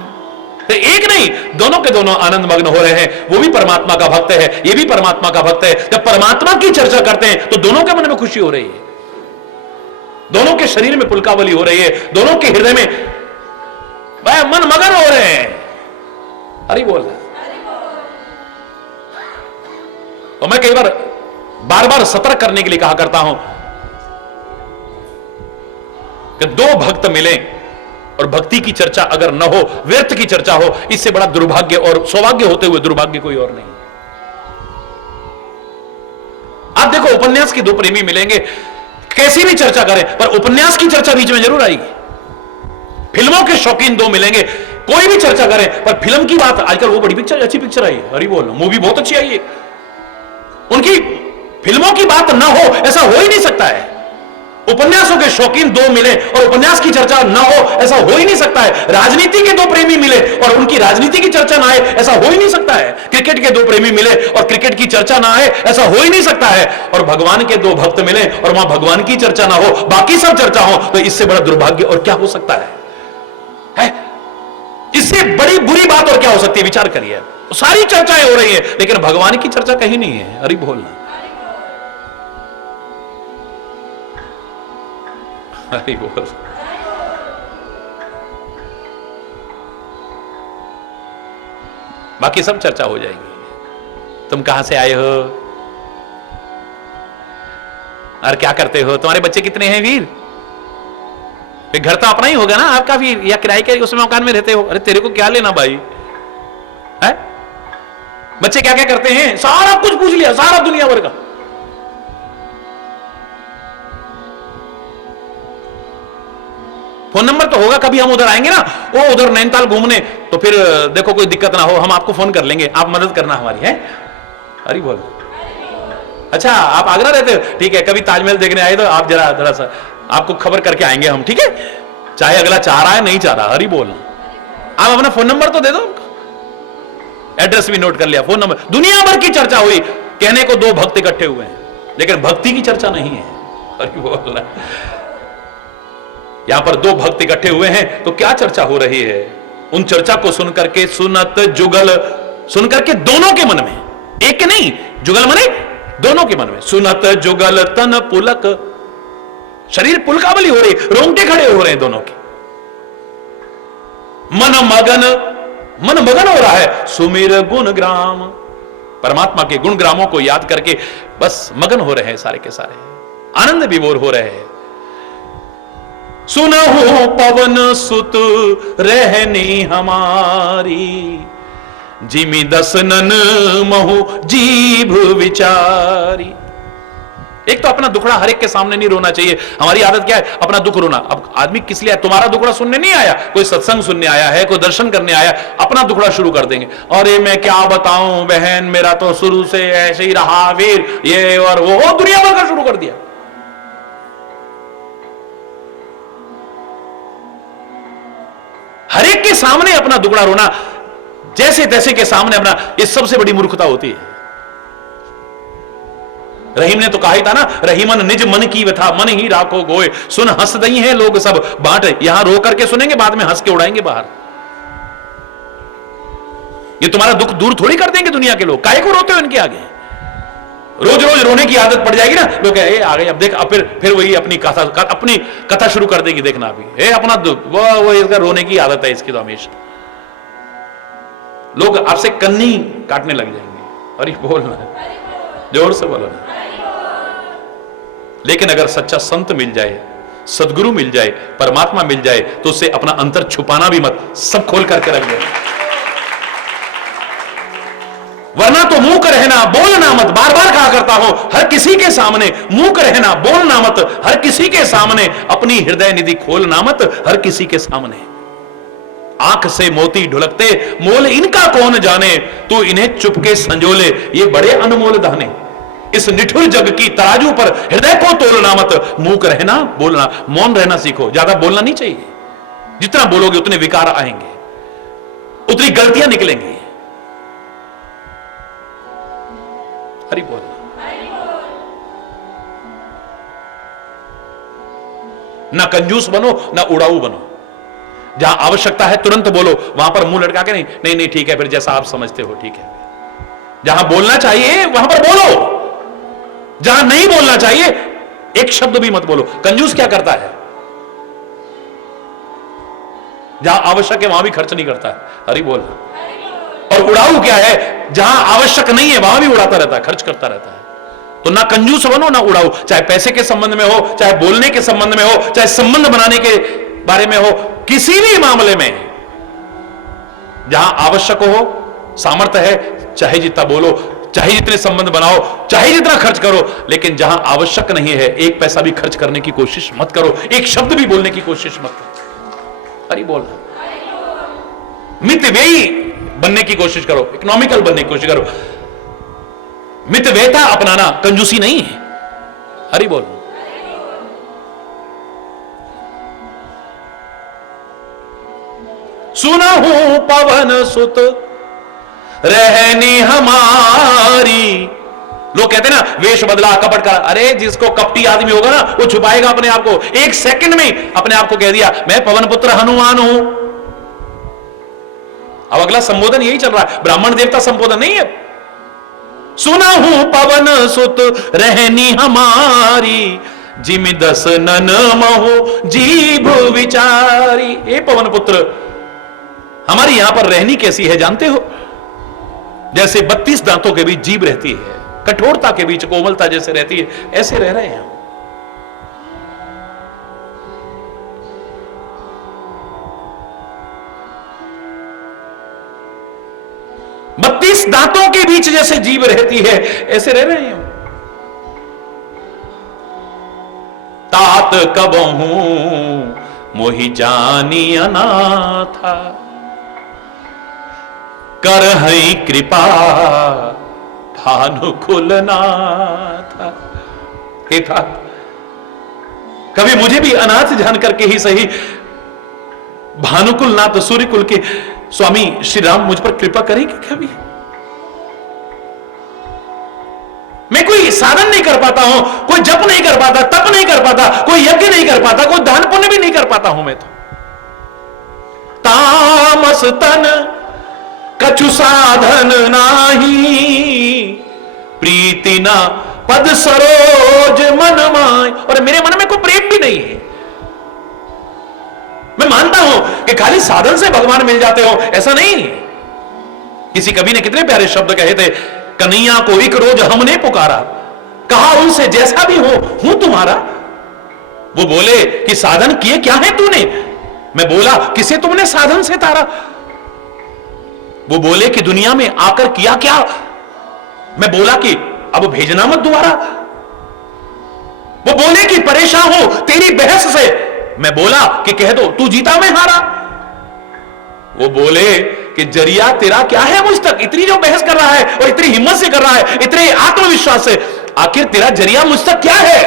तो एक नहीं, दोनों के दोनों आनंद मग्न हो रहे हैं। वो भी परमात्मा का भक्त है, ये भी परमात्मा का भक्त है। जब परमात्मा की चर्चा करते हैं तो दोनों के मन में खुशी हो रही है, दोनों के शरीर में पुलकावली हो रही है, दोनों के हृदय में वह मन मगन हो रहे हैं। हरि बोल। तो मैं कई बार बार सतर्क करने के लिए कहा करता हूं कि दो भक्त मिले और भक्ति की चर्चा अगर न हो, व्यर्थ की चर्चा हो, इससे बड़ा दुर्भाग्य और सौभाग्य होते हुए दुर्भाग्य कोई और नहीं। आप देखो उपन्यास के दो प्रेमी मिलेंगे, कैसी भी चर्चा करें पर उपन्यास की चर्चा बीच में जरूर आएगी। फिल्मों के शौकीन दो मिलेंगे, कोई भी चर्चा करें पर फिल्म की बात, आजकल वो बड़ी पिक्चर, अच्छी पिक्चर आई है, हरि बोल, मूवी बहुत अच्छी आई है, उनकी फिल्मों की बात ना हो ऐसा हो ही नहीं सकता है। उपन्यासों के शौकीन दो मिले और उपन्यास की चर्चा ना हो ऐसा हो ही नहीं सकता है। राजनीति के दो प्रेमी मिले और उनकी राजनीति की चर्चा ना आए ऐसा हो ही नहीं सकता है। क्रिकेट के दो प्रेमी मिले और क्रिकेट की चर्चा ना आए ऐसा हो ही नहीं सकता है। और भगवान के दो भक्त मिले और वहां भगवान की चर्चा ना हो, बाकी सब चर्चा हो, तो इससे बड़ा दुर्भाग्य और क्या हो सकता है? इससे बड़ी बुरी बात और क्या हो सकती है? विचार करिए। सारी चर्चाएं हो रही है लेकिन भगवान की चर्चा कहीं नहीं है। हरि बोलना, हरि बोल। बाकी सब चर्चा हो जाएगी। तुम कहां से आए हो और क्या करते हो, तुम्हारे बच्चे कितने हैं वीर, फिर घर तो अपना ही होगा ना आपका भी, या किराए के उसमें मकान में रहते हो, अरे तेरे को क्या लेना भाई है? बच्चे क्या क्या करते हैं, सारा कुछ पूछ लिया, सारा दुनिया भर का। फोन नंबर तो होगा, कभी हम उधर आएंगे ना, वो उधर नैनीताल घूमने, तो फिर देखो कोई दिक्कत ना हो, हम आपको फोन कर लेंगे, आप मदद करना हमारी है। अरे बोल, अच्छा आप आगरा रहते हो, ठीक है, कभी ताजमहल देखने आए तो आप जरा जरा सा आपको खबर करके आएंगे हम, ठीक है, चाहे अगला चाह रहा है नहीं चाह रहा। हरी बोल, आप अपना फोन नंबर तो दे दो, एड्रेस भी नोट कर लिया, फोन नंबर। दुनिया भर की चर्चा हुई, कहने को दो भक्त इकट्ठे हुए हैं, लेकिन भक्ति की चर्चा नहीं है। हरी बोल, यहां पर दो भक्त इकट्ठे हुए हैं तो क्या चर्चा हो रही है? उन चर्चा को सुनकर के, सुनत जुगल सुनकर के दोनों के मन में, एक के नहीं, जुगल मने दोनों के मन में, सुनत जुगल तन पुलक, शरीर पुलकावली हो रही, रोंगटे खड़े हो रहे हैं दोनों के। मन मगन हो रहा है, सुमिर गुण ग्राम, परमात्मा के गुण ग्रामों को याद करके बस मगन हो रहे हैं सारे के सारे, आनंद विभोर हो रहे हैं। सुनहु पवन सुत रहनी हमारी, जिमि दसनन महु जीभ विचारी। एक तो अपना दुखड़ा हर एक के सामने नहीं रोना चाहिए, हमारी आदत क्या है, अपना दुख रोना। अब आदमी किस लिए, तुम्हारा दुखड़ा सुनने नहीं आया, कोई सत्संग सुनने आया है, कोई दर्शन करने आया, अपना दुखड़ा शुरू कर देंगे। अरे मैं क्या बताऊं बहन, मेरा तो शुरू से ऐसे ही रहा वीर, ये और वो दुनिया भर का शुरू कर दिया। हर एक के सामने अपना दुखड़ा रोना, जैसे तैसे के सामने अपना, ये सबसे बड़ी मूर्खता होती है। रहीम ने तो कहा ही था ना, रहीमन निज मन की व्यथा मन ही राखो गोए, सुन हंस दई हैं लोग सब बांट। यहां रो करके सुनेंगे, बाद में हंस के उड़ाएंगे बाहर। ये तुम्हारा दुख दूर थोड़ी कर देंगे दुनिया के लोग, काहे को रोते हो इनके आगे? रोज रोज रोने की आदत पड़ जाएगी ना, लोग आ गए अब देख, अब फिर वही अपनी कथा शुरू कर देगी, देखना अभी अपना दुख, वो इसका रोने की आदत है इसकी तो हमेशा। लोग आपसे कन्नी काटने लग जाएंगे। अरे बोलना है, जोर से बोलो ना। लेकिन अगर सच्चा संत मिल जाए, सदगुरु मिल जाए, परमात्मा मिल जाए, तो उससे अपना अंतर छुपाना भी मत, सब खोल करके रख दे। वरना तो मूक रहना बोलना मत, बार बार कहा करता हूं, हर किसी के सामने मूक रहना बोलना मत, हर किसी के सामने अपनी हृदय निधि खोलना मत, हर किसी के सामने। आंख से मोती ढुलकते मोल इनका कौन जाने, तू इन्हें चुपके संजोले ये बड़े अनमोल दाने। इस निठुर जग की तराजू पर हृदय को तोलना मत, मूक रहना बोलना, मौन रहना सीखो। ज्यादा बोलना नहीं चाहिए, जितना बोलोगे उतने विकार आएंगे, उतनी गलतियां निकलेंगी। हरि बोल। ना कंजूस बनो ना उड़ाऊ बनो, जहां आवश्यकता है तुरंत बोलो, वहां पर मुंह लटका के नहीं ठीक है, फिर जैसा आप समझते हो ठीक है। जहां बोलना चाहिए वहां पर बोलो, जहां नहीं बोलना चाहिए एक शब्द भी मत बोलो। कंजूस क्या करता है, जहां आवश्यक है वहां भी खर्च नहीं करता है। हरि बोल। और उड़ाऊ क्या है, जहां आवश्यक नहीं है वहां भी उड़ाता रहता है, खर्च करता रहता है। तो ना कंजूस बनो ना उड़ाऊ, चाहे पैसे के संबंध में हो, चाहे बोलने के संबंध में हो, चाहे संबंध बनाने के बारे में हो, किसी भी मामले में जहां आवश्यक हो, सामर्थ्य है, चाहे जितना बोलो, चाहे जितने संबंध बनाओ, चाहे जितना खर्च करो, लेकिन जहां आवश्यक नहीं है एक पैसा भी खर्च करने की कोशिश मत करो, एक शब्द भी बोलने की कोशिश मत करो। अरे बोल। मितव्ययी बनने की कोशिश करो, इकोनॉमिकल बनने की कोशिश करो। मितव्ययता अपनाना कंजूसी नहीं है। हरि बोल। सुनहु पवन सुत रहनी हमारी। लोग कहते हैं ना वेश बदला कपट का, अरे जिसको कपटी आदमी होगा ना वो छुपाएगा अपने आप को, एक सेकंड में अपने आप को कह दिया मैं पवन पुत्र हनुमान हूं। अब अगला संबोधन यही चल रहा है, ब्राह्मण देवता संबोधन नहीं है। सुनहु पवन सुत रहनी हमारी, जिमि दसनन महु जीभ विचारी। ए पवन पुत्र, हमारी यहां पर रहनी कैसी है जानते हो? जैसे 32 दांतों के बीच जीभ रहती है, कठोरता के बीच कोमलता जैसे रहती है, ऐसे रह रहे हैं। 32 दांतों के बीच जैसे जीव रहती है, ऐसे रह रहे हैं। तात कबहू मोहि जानी अनाथा, कर हई कृपा भानुकुल नाथा। हे था, कभी मुझे भी अनाथ जान करके ही सही, भानुकुल नाथ सूर्यकुल के स्वामी श्री राम मुझ पर कृपा करेंगे कभी? मैं कोई साधन नहीं कर पाता हूं, कोई जप नहीं कर पाता, तप नहीं कर पाता, कोई यज्ञ नहीं कर पाता, कोई दान पुण्य भी नहीं कर पाता हूं मैं तो। तामस तन कछु साधन नाही, प्रीति ना पद सरोज मन माय। और मेरे मन में कोई प्रेम भी नहीं है। मैं मानता हूं कि खाली साधन से भगवान मिल जाते हो, ऐसा नहीं। किसी कवि ने कितने प्यारे शब्द कहे थे, कन्हैया को एक रोज हमने पुकारा, कहा उनसे जैसा भी हो हूं तुम्हारा। वो बोले कि साधन किए क्या है तूने? मैं बोला किसे तुमने साधन से तारा? वो बोले कि दुनिया में आकर किया क्या? मैं बोला कि अब भेजना मत दोबारा। वो बोले कि परेशान हो तेरी बहस से। मैं बोला कि कह दो तू जीता मैं हारा। वो बोले कि जरिया तेरा क्या है मुझ तक? इतनी जो बहस कर रहा है और इतनी हिम्मत से कर रहा है, इतने आत्मविश्वास से, आखिर तेरा जरिया मुझ तक क्या है?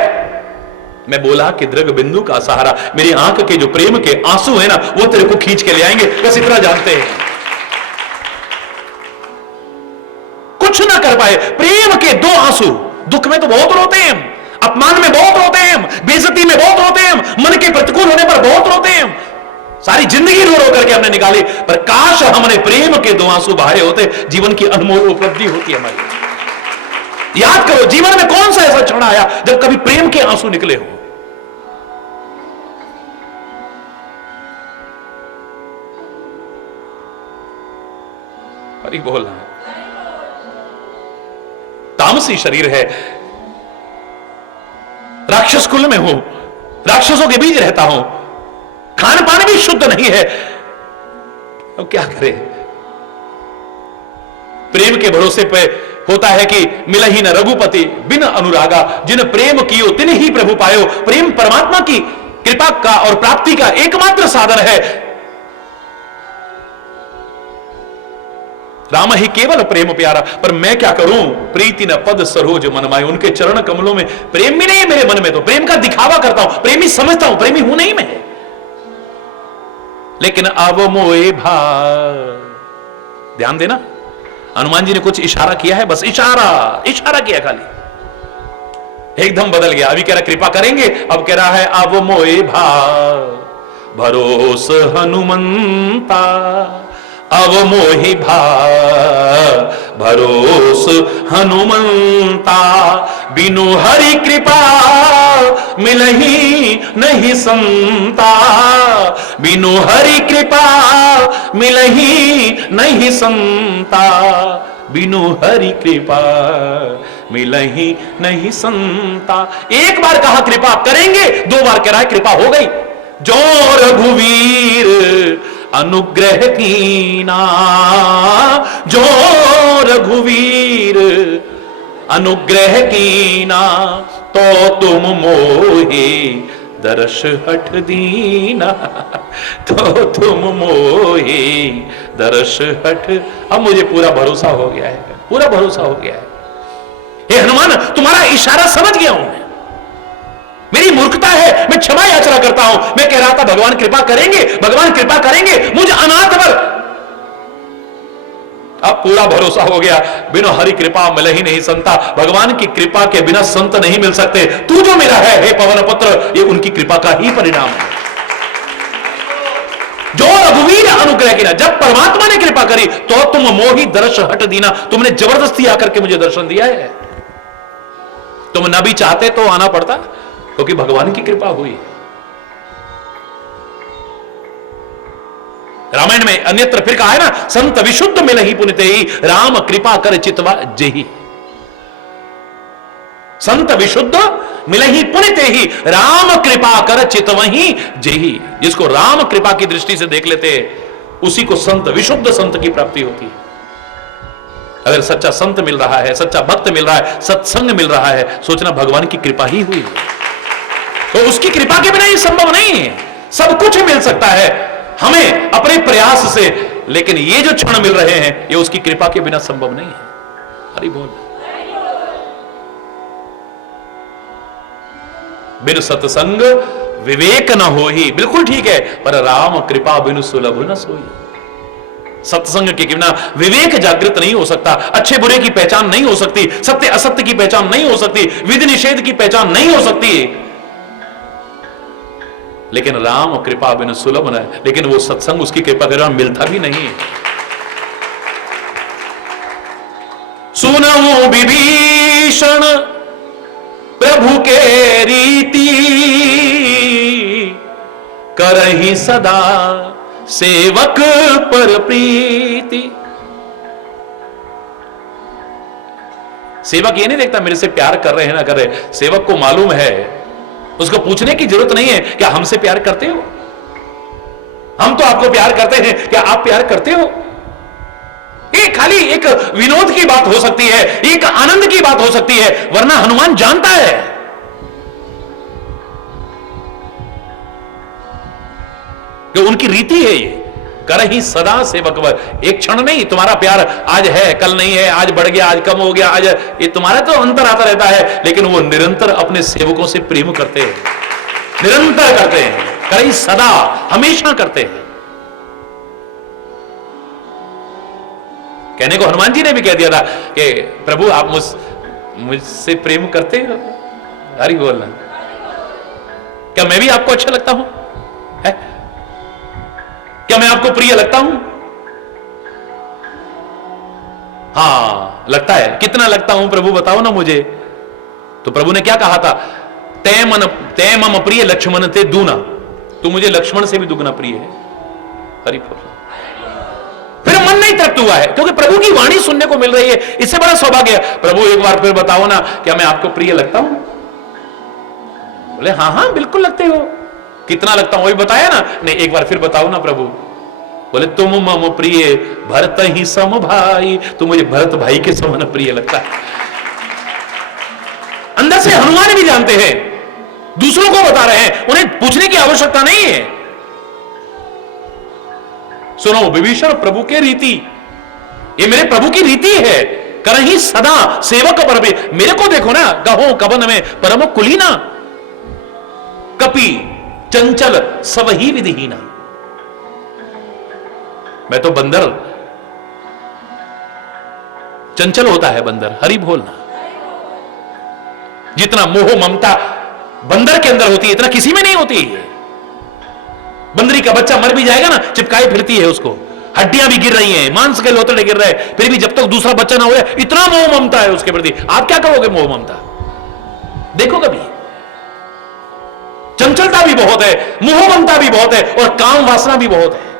मैं बोला कि दृग बिंदु का सहारा, मेरी आंख के जो प्रेम के आंसू है ना, वो तेरे को खींच के ले आएंगे, बस इतना जानते हैं। कुछ ना कर पाए, प्रेम के 2 आंसू। दुख में तो बहुत रोते हैं, अपमान में बहुत रोते हैं, बेइज्जती में बहुत रोते हैं, मन के प्रतिकूल होने पर बहुत रोते हैं। सारी जिंदगी रो रो करके हमने निकाली, पर काश हमने प्रेम के 2 आंसू बहाए होते, जीवन की अनमोल उपलब्धि होती है हमारी। याद करो जीवन में कौन सा ऐसा क्षण आया जब कभी प्रेम के आंसू निकले हो? हरि बोल। तामसी शरीर है, राक्षस कुल में हूं, राक्षसों के बीच रहता हूं, खान पान भी शुद्ध नहीं है, अब क्या करें? प्रेम के भरोसे पे होता है कि मिला ही न रघुपति बिन अनुरागा, जिन प्रेम कियो तिन ही प्रभु पायो। प्रेम परमात्मा की कृपा का और प्राप्ति का एकमात्र साधन है। राम ही केवल प्रेम प्यारा, पर मैं क्या करूं? प्रीति न पद सरोज मन माय। उनके चरण कमलों में प्रेम भी नहीं है मेरे मन में, तो प्रेम का दिखावा करता हूं, प्रेमी समझता हूं, प्रेमी हूं नहीं मैं। लेकिन अब मोए भा, ध्यान देना, हनुमान जी ने कुछ इशारा किया है, बस इशारा किया खाली, एकदम बदल गया। अभी कह रहा कृपा करेंगे, अब कह रहा है अब मोए भा भरोस हनुमंता, अब मोहि भा भरोस हनुमंता, बिनु हरि कृपा मिलही नहीं संता, बिनु हरि कृपा मिलही नहीं संता, बिनु हरि कृपा मिलही नहीं संता। एक बार कहा कृपा करेंगे, 2 बार कह रहा है कृपा हो गई। जो रघुवीर अनुग्रह कीना, जो रघुवीर अनुग्रह कीना, तो तुम मोहे दर्श हठ दीना, तो तुम मोहे दर्श हठ। अब मुझे पूरा भरोसा हो गया है, पूरा भरोसा हो गया है। हे हनुमान, तुम्हारा इशारा समझ गया हूं मैं, मेरी मूर्खता है, मैं क्षमा याचना करता हूं। मैं कह रहा था भगवान कृपा करेंगे, भगवान कृपा करेंगे मुझ अनाथ पर। अब पूरा भरोसा हो गया, बिना हरि कृपा मिल ही नहीं संता। भगवान की कृपा के बिना संत नहीं मिल सकते। तू जो मेरा है हे पवन पुत्र, ये उनकी कृपा का ही परिणाम है। जो रघुवीर अनुग्रह की ना, जब परमात्मा ने कृपा करी तो तुम मोहि दर्श हट दीना, तुमने जबरदस्ती आकर के मुझे दर्शन दिया है। तुम न भी चाहते तो आना पड़ता, क्योंकि भगवान की कृपा हुई। रामायण में अन्यत्र फिर कहा है ना, संत विशुद्ध मिल ही पुनिते ही, राम कृपा कर चितवा जेही। संत विशुद्ध मिल ही पुनिते ही, राम कृपा कर चितवही जेही। जिसको राम कृपा की दृष्टि से देख लेते, उसी को संत, विशुद्ध संत की प्राप्ति होती है। अगर सच्चा संत मिल रहा है, सच्चा भक्त मिल रहा है, सत्संग मिल रहा है, सोचना भगवान की कृपा ही हुई है। तो उसकी कृपा के बिना ये संभव नहीं है। सब कुछ मिल सकता है हमें अपने प्रयास से, लेकिन ये जो क्षण मिल रहे हैं ये उसकी कृपा के बिना संभव नहीं है। हरि बोल। बिन सत्संग विवेक न हो ही, बिल्कुल ठीक है, पर राम कृपा बिनु सुलभ न सोई। सत्संग के बिना विवेक जागृत नहीं हो सकता, अच्छे बुरे की पहचान नहीं हो सकती, सत्य असत्य की पहचान नहीं हो सकती, विधि निषेध की पहचान नहीं हो सकती। लेकिन राम कृपा बिनु सुलभ न, लेकिन वो सत्संग उसकी कृपा के बिना मिलता भी नहीं है। सुनऊं विभीषण प्रभु के रीति, करहि सदा सेवक पर प्रीति। सेवक ये नहीं देखता मेरे से प्यार कर रहे हैं ना कर रहे, सेवक को मालूम है, उसको पूछने की जरूरत नहीं है क्या हमसे प्यार करते हो, हम तो आपको प्यार करते हैं, क्या आप प्यार करते हो। ये खाली एक विनोद की बात हो सकती है, एक आनंद की बात हो सकती है, वरना हनुमान जानता है कि उनकी रीति है ये, करहि सदा सेवक वर। एक क्षण नहीं, तुम्हारा प्यार आज है कल नहीं है, आज बढ़ गया आज कम हो गया, आज ये तुम्हारा तो अंतर आता रहता है, लेकिन वो निरंतर अपने सेवकों से प्रेम करते हैं, निरंतर करते हैं, करहि सदा, हमेशा करते हैं। कहने को हनुमान जी ने भी कह दिया था कि प्रभु आप मुझसे प्रेम करते हो। हरि बोलना, क्या मैं भी आपको अच्छा लगता हूं है? क्या मैं आपको प्रिय लगता हूं? हां लगता है। कितना लगता हूं प्रभु बताओ ना मुझे। तो प्रभु ने क्या कहा था, तै मम प्रिय लक्ष्मण ते दूना, तू मुझे लक्ष्मण से भी दुगना प्रिय है। हरि बोल। फिर मन नहीं तृप्त हुआ है, क्योंकि प्रभु की वाणी सुनने को मिल रही है, इससे बड़ा सौभाग्य। प्रभु एक बार फिर बताओ ना, क्या मैं आपको प्रिय लगता हूं? बोले हाँ हाँ बिल्कुल लगते हो। कितना लगता हूं वही बताया ना। नहीं एक बार फिर बताओ ना प्रभु। बोले तुम मम प्रिय भरत ही सम भाई, तुम मुझे भरत भाई के समान प्रिय लगता है। अंदर से हनुमान भी जानते हैं, दूसरों को बता रहे हैं, उन्हें पूछने की आवश्यकता नहीं है। सुनो विभीषण प्रभु के रीति, ये मेरे प्रभु की रीति है, करहि सदा सेवक पर भी। मेरे को देखो ना, गहो कवन में परम कुलीना, कपि चंचल सब ही विधिहीना। मैं तो बंदर, चंचल होता है बंदर। हरि बोलना। जितना मोह ममता बंदर के अंदर होती है इतना किसी में नहीं होती है। बंदरी का बच्चा मर भी जाएगा ना, चिपकाई फिरती है उसको, हड्डियां भी गिर रही हैं, मांस के लोतड़े गिर रहे हैं, फिर भी जब तक दूसरा बच्चा ना हो, इतना मोह ममता है उसके प्रति। आप क्या करोगे मोह ममता? देखो कभी, चंचलता भी बहुत है, मोह ममता भी बहुत है, और काम वासना भी बहुत है।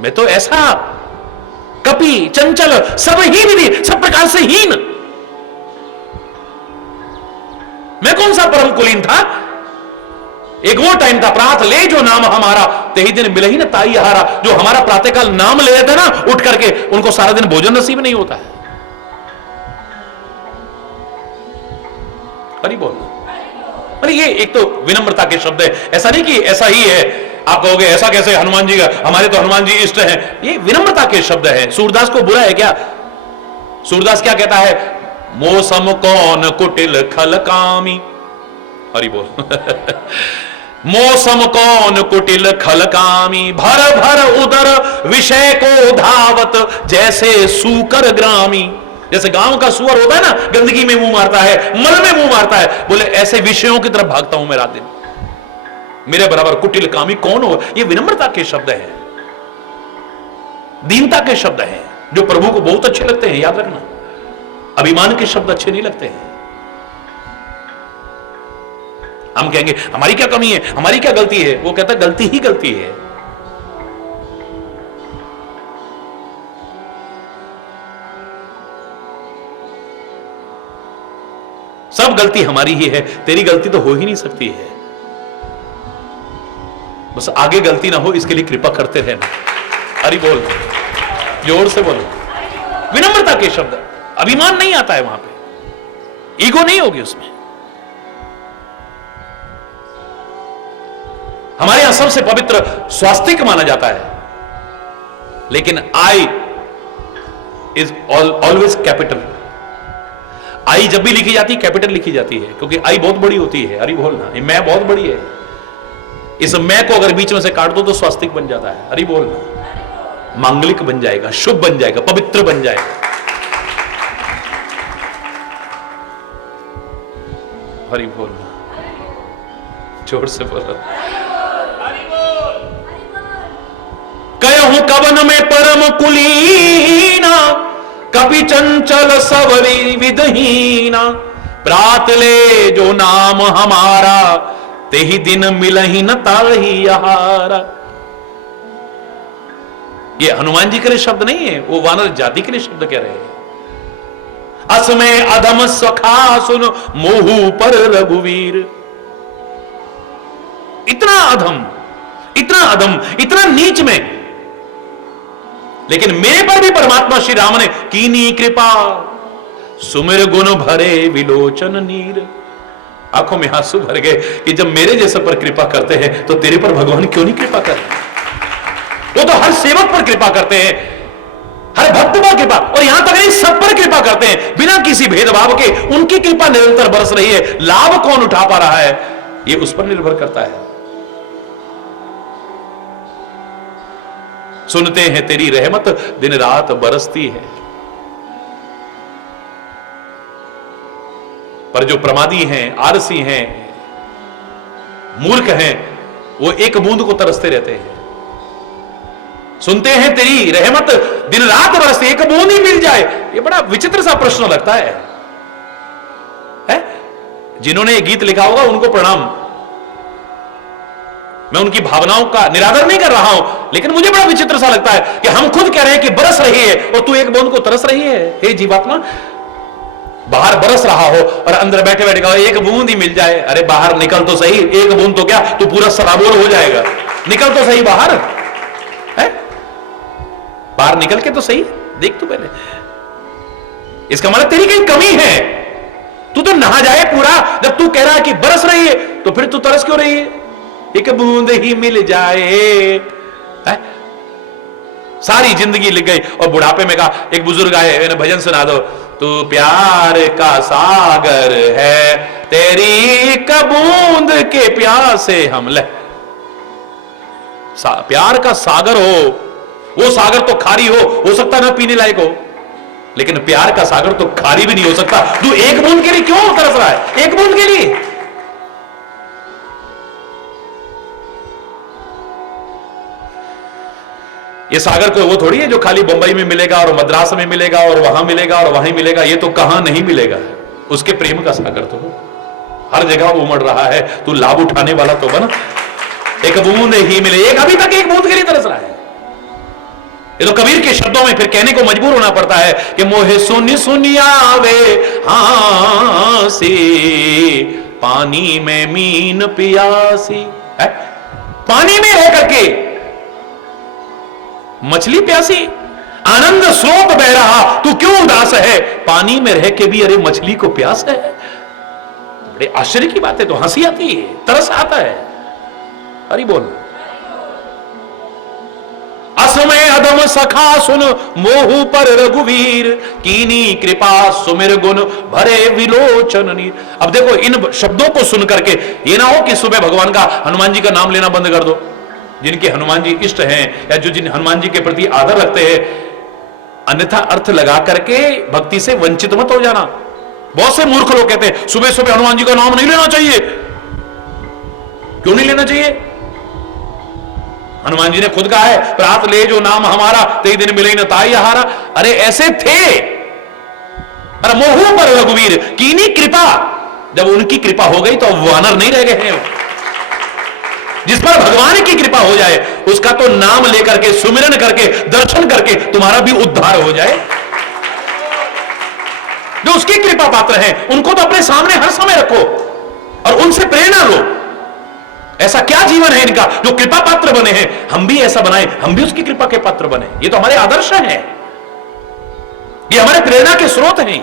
मैं तो ऐसा कपि चंचल सब ही विधि, सब प्रकार से हीन। मैं कौन सा परम कुलीन था? एक वो टाइम था, प्रात ले जो नाम हमारा, तेही दिन मिले ही ना ताई हारा। जो हमारा प्रातःकाल नाम ले लेते ना उठ करके, उनको सारा दिन भोजन नसीब नहीं होता है। हरि बोल। अरे ये एक तो विनम्रता के शब्द है, ऐसा नहीं कि ऐसा ही है। आप कहोगे ऐसा कैसे हनुमान जी का, हमारे तो हनुमान जी इष्ट हैं। ये विनम्रता के शब्द है। सूरदास को बुरा है क्या? सूरदास क्या कहता है, मोसम कौन कुटिल खल कामी। हरि बोल। मौसम कौन कुटिल खल कामी, भर भर उदर विषय को धावत, जैसे सूकर ग्रामी। जैसे गांव का सुअर होता है ना, गंदगी में मुंह मारता है, मल में मुंह मारता है, बोले ऐसे विषयों की तरफ भागता हूं मैं रात दिन। मेरे बराबर कुटिल कामी कौन हो? ये विनम्रता के शब्द हैं, दीनता के शब्द हैं, जो प्रभु को बहुत अच्छे लगते हैं। याद रखना, अभिमान के शब्द अच्छे नहीं लगते हैं। हम कहेंगे हमारी क्या कमी है, हमारी क्या गलती है, वो कहता गलती ही गलती है। सब गलती हमारी ही है, तेरी गलती तो हो ही नहीं सकती है। बस आगे गलती ना हो इसके लिए कृपा करते रहना। अरे बोल, जोर से बोलो, विनम्रता के शब्द, अभिमान नहीं आता है वहां पे, ईगो नहीं होगी उसमें। हमारे यहां सबसे पवित्र स्वास्तिक माना जाता है, लेकिन आई इज ऑलवेज कैपिटल। आई जब भी लिखी जाती है कैपिटल लिखी जाती है, क्योंकि आई बहुत बड़ी होती है। अरे बोलना, ये मैं बहुत बड़ी है, इस मैं को अगर बीच में से काट दो तो स्वास्तिक बन जाता है। अरे बोलना, मांगलिक बन जाएगा, शुभ बन जाएगा, पवित्र बन जाएगा। हरि बोलना, जोर से बोलो। कहूं कवन में परम कुलीना, कभी चंचल सवरी विदहीना, प्रात ले जो नाम हमारा, ते ही दिन मिलही न ताही आहारा। ये हनुमान जी के लिए शब्द नहीं है, वो वानर जाति के लिए शब्द कह रहे हैं। असमय अधम सखा सुन मोहू पर रघुवीर। इतना अधम, इतना अधम, इतना नीच में, लेकिन मेरे पर भी परमात्मा श्री राम ने कीनी कृपा, सुमिर गुण भरे विलोचन नीर। आंखों में आंसू भर गए कि जब मेरे जैसे पर कृपा करते हैं तो तेरे पर भगवान क्यों नहीं कृपा कर रहे। वो तो हर सेवक पर कृपा करते हैं, हर भक्त पर कृपा, और यहां तक नहीं सब पर कृपा करते हैं बिना किसी भेदभाव के। उनकी कृपा निरंतर बरस रही है। लाभ कौन उठा पा रहा है ये उस पर निर्भर करता है। सुनते हैं तेरी रहमत दिन रात बरसती है, पर जो प्रमादी हैं, आलसी हैं, मूर्ख हैं, वो एक बूंद को तरसते रहते हैं। सुनते हैं तेरी रहमत दिन रात बरसती, एक बूंद ही मिल जाए, ये बड़ा विचित्र सा प्रश्न लगता है? जिन्होंने ये गीत लिखा होगा उनको प्रणाम। मैं उनकी भावनाओं का निरादर नहीं कर रहा हूं, लेकिन मुझे बड़ा विचित्र सा लगता है कि हम खुद कह रहे हैं कि बरस रही है और तू एक बूंद को तरस रही है। हे जीवात्मा, बाहर बरस रहा हो और अंदर बैठे बैठे कहो एक बूंद ही मिल जाए। अरे बाहर निकल तो सही, एक बूंद तो क्या तू पूरा सराबोर हो जाएगा। निकल तो सही बाहर, है? बाहर निकल के तो सही देख तू पहले। इसका मतलब तेरी कहीं कमी है, तू तो नहा जाए पूरा। जब तू कह रहा है कि बरस रही है तो फिर तू तरस क्यों रही है? एक बूंद ही मिल जाए, है? सारी जिंदगी लिख गई। और बुढ़ापे में कहा, एक बुजुर्ग आए, मैंने भजन सुना दो, तू प्यार का सागर है, तेरी एक बूंद के प्यासे हम ले। प्यार का सागर हो, वो सागर तो खारी हो सकता ना पीने लायक हो, लेकिन प्यार का सागर तो खारी भी नहीं हो सकता। तू एक बूंद के लिए क्यों तरस रहा है? एक बूंद के लिए। ये सागर कोई वो थोड़ी है जो खाली बंबई में मिलेगा और मद्रास में मिलेगा और वहां मिलेगा और वहीं मिलेगा। ये तो कहां नहीं मिलेगा। उसके प्रेम का सागर तो हर जगह उमड़ रहा है। तू लाभ उठाने वाला तो बना। एक बूंद ही मिले, एक अभी तक एक बूंद के लिए तरस रहा है। ये तो कबीर के शब्दों में फिर कहने को मजबूर होना पड़ता है कि मोहे सुनी सुनियावे हांसी, पानी में मीन पियासी। है? पानी में रह करके मछली प्यासी, आनंद स्रोत बह रहा, तू क्यों उदास है? पानी में रह के भी अरे मछली को प्यास है। बड़े आश्चर्य की बात है, तो हंसी आती है, तरस आता है। अरे बोल। असमय अधम सखा सुन मोहू पर रघुवीर, कीनी कृपा सुमिर गुण भरे विलोचन नीर। अब देखो, इन शब्दों को सुन करके ये ना हो कि सुबह भगवान का, हनुमान जी का नाम लेना बंद कर दो। जिनके हनुमान जी इष्ट हैं या जो जिन हनुमान जी के प्रति आदर रखते हैं, अन्यथा अर्थ लगा करके भक्ति से वंचित मत हो जाना। बहुत से मूर्ख लोग कहते हैं सुबह सुबह हनुमान जी का नाम नहीं लेना चाहिए। क्यों नहीं लेना चाहिए? हनुमान जी ने खुद कहा है, प्रात ले जो नाम हमारा, तेई दिन मिले न ताई हारा। अरे ऐसे थे। अरे मोहू पर रघुवीर, कीनी कृपा। जब उनकी कृपा हो गई तो वानर नहीं रह गए हैं। जिस पर भगवान की कृपा हो जाए उसका तो नाम लेकर के, सुमिरन करके, दर्शन करके तुम्हारा भी उद्धार हो जाए। जो उसकी कृपा पात्र हैं उनको तो अपने सामने हर समय रखो और उनसे प्रेरणा लो। ऐसा क्या जीवन है इनका जो कृपा पात्र बने हैं। हम भी ऐसा बनाए, हम भी उसकी कृपा के पात्र बने। ये तो हमारे आदर्श हैं, ये हमारे प्रेरणा के स्रोत हैं।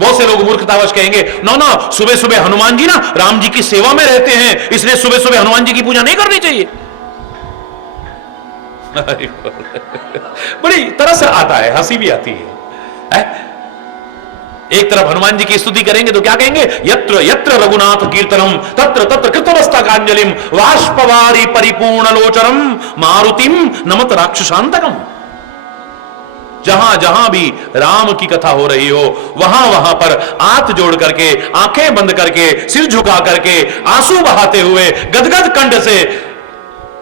बहुत से लोग मूर्खतावश कहेंगे नो नो, सुबह सुबह हनुमान जी ना राम जी की सेवा में रहते हैं, इसलिए सुबह सुबह हनुमान जी की पूजा नहीं करनी चाहिए। बड़ी तरस आता है, हंसी भी आती है? एक तरफ हनुमान जी की स्तुति करेंगे तो क्या कहेंगे, यत्र यत्र रघुनाथ कीर्तनम तत्र तत्र कृतमस्तकांजलिम वाष्पवारी परिपूर्ण लोचनम मारुतिम नमत राक्षसांतकम। जहां जहां भी राम की कथा हो रही हो, वहां वहां पर हाथ जोड़ करके, आंखें बंद करके, सिर झुका करके, आंसू बहाते हुए, गदगद कंठ से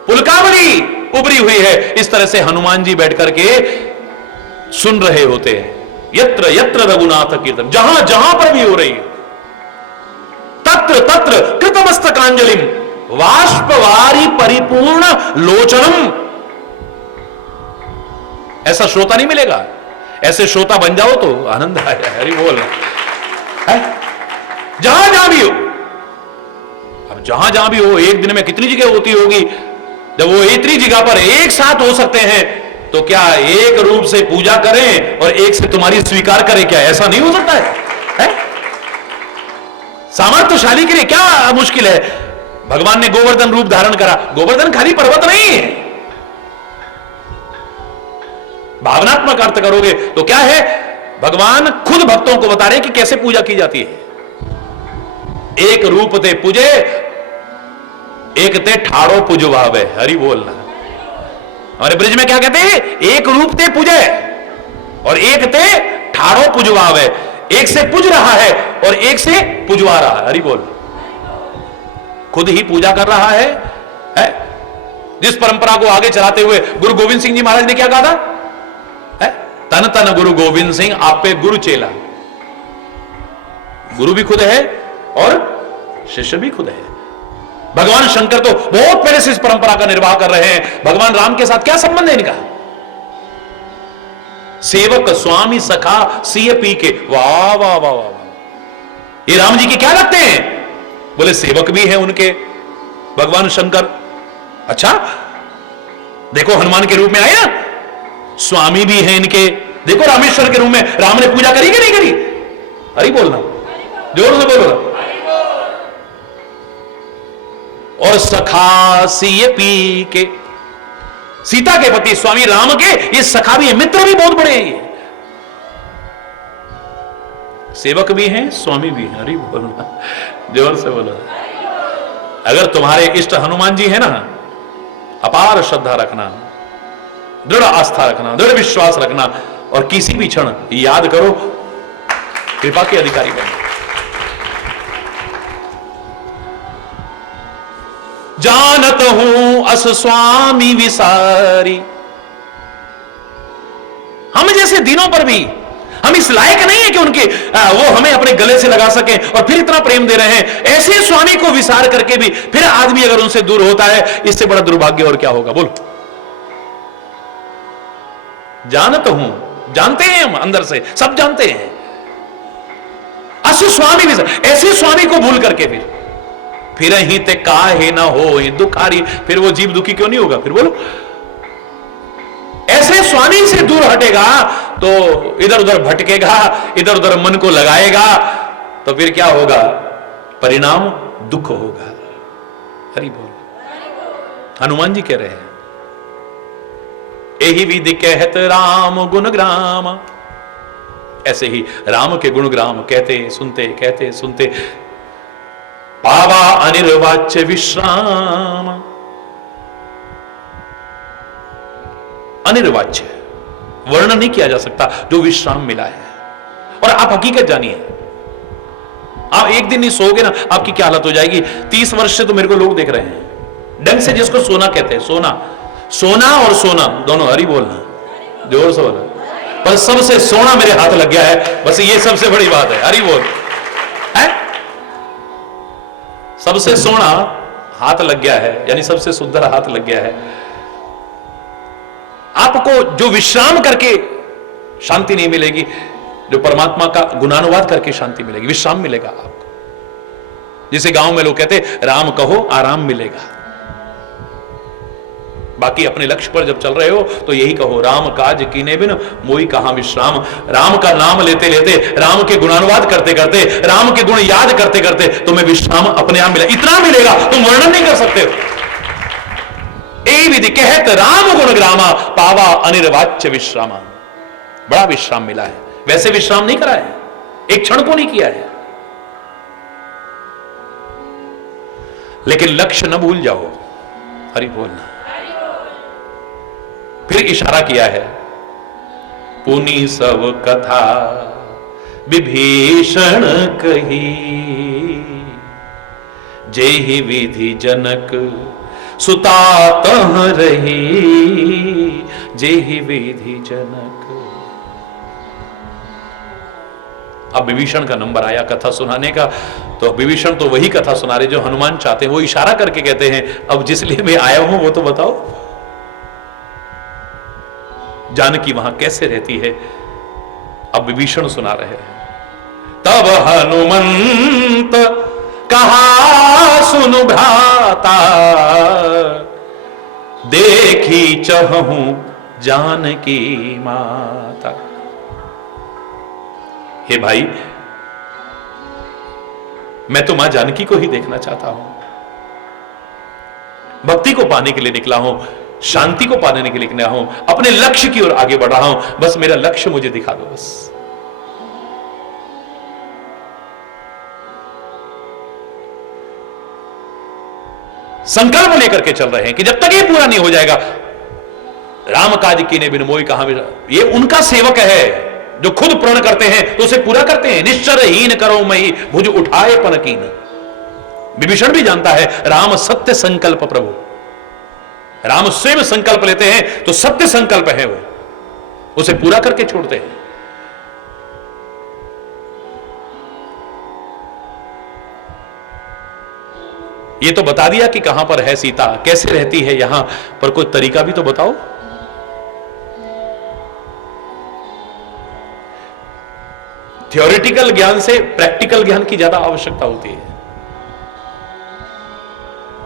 पुलकावली उभरी हुई है, इस तरह से हनुमान जी बैठ करके सुन रहे होते हैं। यत्र यत्र रघुनाथ कीर्तन, जहां जहां पर भी हो रही है, तत्र तत्र कृतमस्तकांजलिम वाष्पवारी परिपूर्ण लोचनम। ऐसा श्रोता नहीं मिलेगा, ऐसे श्रोता बन जाओ तो आनंद आया। हरि बोल। जहां जहां भी हो, अब जहां जहां भी हो, एक दिन में कितनी जगह होती होगी, जब वो इतनी जगह पर एक साथ हो सकते हैं तो क्या एक रूप से पूजा करें और एक से तुम्हारी स्वीकार करें? क्या ऐसा नहीं हो सकता है? सामर्थ्यशाली के लिए क्या मुश्किल है? भगवान ने गोवर्धन रूप धारण करा। गोवर्धन खाली पर्वत नहीं है, भावनात्मक अर्थ करोगे तो क्या है, भगवान खुद भक्तों को बता रहे हैं कि कैसे पूजा की जाती है। एक रूप ते पूजे, एक ते ठाड़ो पूजवावे। हरि बोलना। हमारे ब्रिज में क्या कहते हैं, एक रूप ते पूजे और एक ते ठाड़ो पूजवावे। एक से पूज रहा है और एक से पूजवा रहा है। हरि बोल। खुद ही पूजा कर रहा है? जिस परंपरा को आगे चलाते हुए गुरु गोविंद सिंह जी महाराज ने क्या कहा था, तन तन गुरु गोविंद सिंह आपे गुरु चेला। गुरु भी खुद है और शिष्य भी खुद है। भगवान शंकर तो बहुत पहले से इस परंपरा का निर्वाह कर रहे हैं। भगवान राम के साथ क्या संबंध है इनका? सेवक स्वामी सखा सिय पी के। वाह वाह वाह वाह। ये राम जी के क्या लगते हैं? बोले सेवक भी है उनके भगवान शंकर। अच्छा, देखो हनुमान के रूप में आए ना, स्वामी भी है इनके। देखो रामेश्वर के रूप में राम ने पूजा करी कि नहीं करी? हरि बोलना, जोर से बोलो। और सखा सिय पी के, सीता के पति स्वामी राम के ये सखा भी है, मित्र भी बहुत बड़े हैं, सेवक भी हैं, स्वामी भी हैं। हरि बोलना, जोर से बोलो। अगर तुम्हारे इष्ट हनुमान जी है ना, अपार श्रद्धा रखना, दृढ़ आस्था रखना, दृढ़ विश्वास रखना और किसी भी क्षण याद करो, कृपा के अधिकारी बनो। जानत हूं अस स्वामी विसारी। हम जैसे दिनों पर भी हम इस लायक नहीं है कि उनके वो हमें अपने गले से लगा सकें और फिर इतना प्रेम दे रहे हैं। ऐसे स्वामी को विसार करके भी फिर आदमी अगर उनसे दूर होता है, इससे बड़ा दुर्भाग्य और क्या होगा? बोलो। जानत हूं, जानते हैं हम अंदर से, सब जानते हैं। अस स्वामी विसार, ऐसे स्वामी को भूल करके फिर ही ते काहे ना हो दुखारी। फिर वो जीव दुखी क्यों नहीं होगा? फिर बोलो। ऐसे स्वामी से दूर हटेगा तो इधर उधर भटकेगा, इधर उधर मन को लगाएगा, तो फिर क्या होगा? परिणाम दुख होगा। हरि बोल। हनुमान जी कह रहे हैं, यही विधि कहत राम गुणग्राम। ऐसे ही राम के गुणग्राम कहते सुनते पावा अनिर्वाच्य विश्राम। अनिर्वाच्य, वर्णन नहीं किया जा सकता जो विश्राम मिला है। और आप हकीकत जानिए, आप एक दिन नहीं सोओगे ना, आपकी क्या हालत हो जाएगी। 30 वर्ष से तो मेरे को लोग देख रहे हैं, ढंग से जिसको सोना कहते हैं, सोना और सोना दोनों। हरि बोलना, जोर से बोलना। पर सबसे सोना मेरे हाथ लग गया है, बस ये सबसे बड़ी बात है। हरि बोल। सबसे सोना हाथ लग गया है, यानी सबसे सुंदर हाथ लग गया है। आपको जो विश्राम करके शांति नहीं मिलेगी, जो परमात्मा का गुणानुवाद करके शांति मिलेगी, विश्राम मिलेगा आपको। जिसे गांव में लोग कहते राम कहो आराम मिलेगा। बाकी अपने लक्ष्य पर जब चल रहे हो तो यही कहो, राम काज कीने बिन मोई कहां विश्राम। राम का नाम लेते लेते, राम के गुणानुवाद करते करते, राम के गुण याद करते करते तुम्हें विश्राम अपने आप मिलेगा। इतना मिलेगा तुम वर्णन नहीं कर सकते हो। ए विधि कहत राम गुण ग्रामा, पावा अनिर्वाच्य विश्रामा। बड़ा विश्राम मिला है, वैसे विश्राम नहीं करा है, एक क्षण को नहीं किया है। लेकिन लक्ष्य न भूल जाओ, हरि बोलना। फिर इशारा किया है, पुनि सब कथा विभीषण कही, जेहि विधि जनक सुता तह रही, जेहि विधि जनक। अब विभीषण का नंबर आया कथा सुनाने का, तो विभीषण तो वही कथा सुना रहे जो हनुमान चाहते हैं। वो इशारा करके कहते हैं, अब जिस लिए मैं आया हूं वो तो बताओ। जानकी वहां कैसे रहती है, अब विभीषण सुना रहे हैं। तब हनुमंत कहा सुनु भ्राता, देखी चहूं जानकी माता। हे भाई, मैं तो मां जानकी को ही देखना चाहता हूं, भक्ति को पाने के लिए निकला हूं, शांति को पाने के लिए निकला हूं, अपने लक्ष्य की ओर आगे बढ़ रहा हूं। बस मेरा लक्ष्य मुझे दिखा दो। बस संकल्प लेकर के चल रहे हैं कि जब तक ये पूरा नहीं हो जाएगा, राम काज कीने बिन मोई कहां। ये उनका सेवक है जो खुद प्रण करते हैं तो उसे पूरा करते हैं। निश्चरहीन करो मही, भुज उठाए पनकीन। विभीषण भी जानता है राम सत्य संकल्प प्रभु, राम स्वयं संकल्प लेते हैं तो सत्य संकल्प है, वो उसे पूरा करके छोड़ते हैं। ये तो बता दिया कि कहां पर है सीता, कैसे रहती है यहां पर, कोई तरीका भी तो बताओ। थ्योरेटिकल ज्ञान से प्रैक्टिकल ज्ञान की ज्यादा आवश्यकता होती है।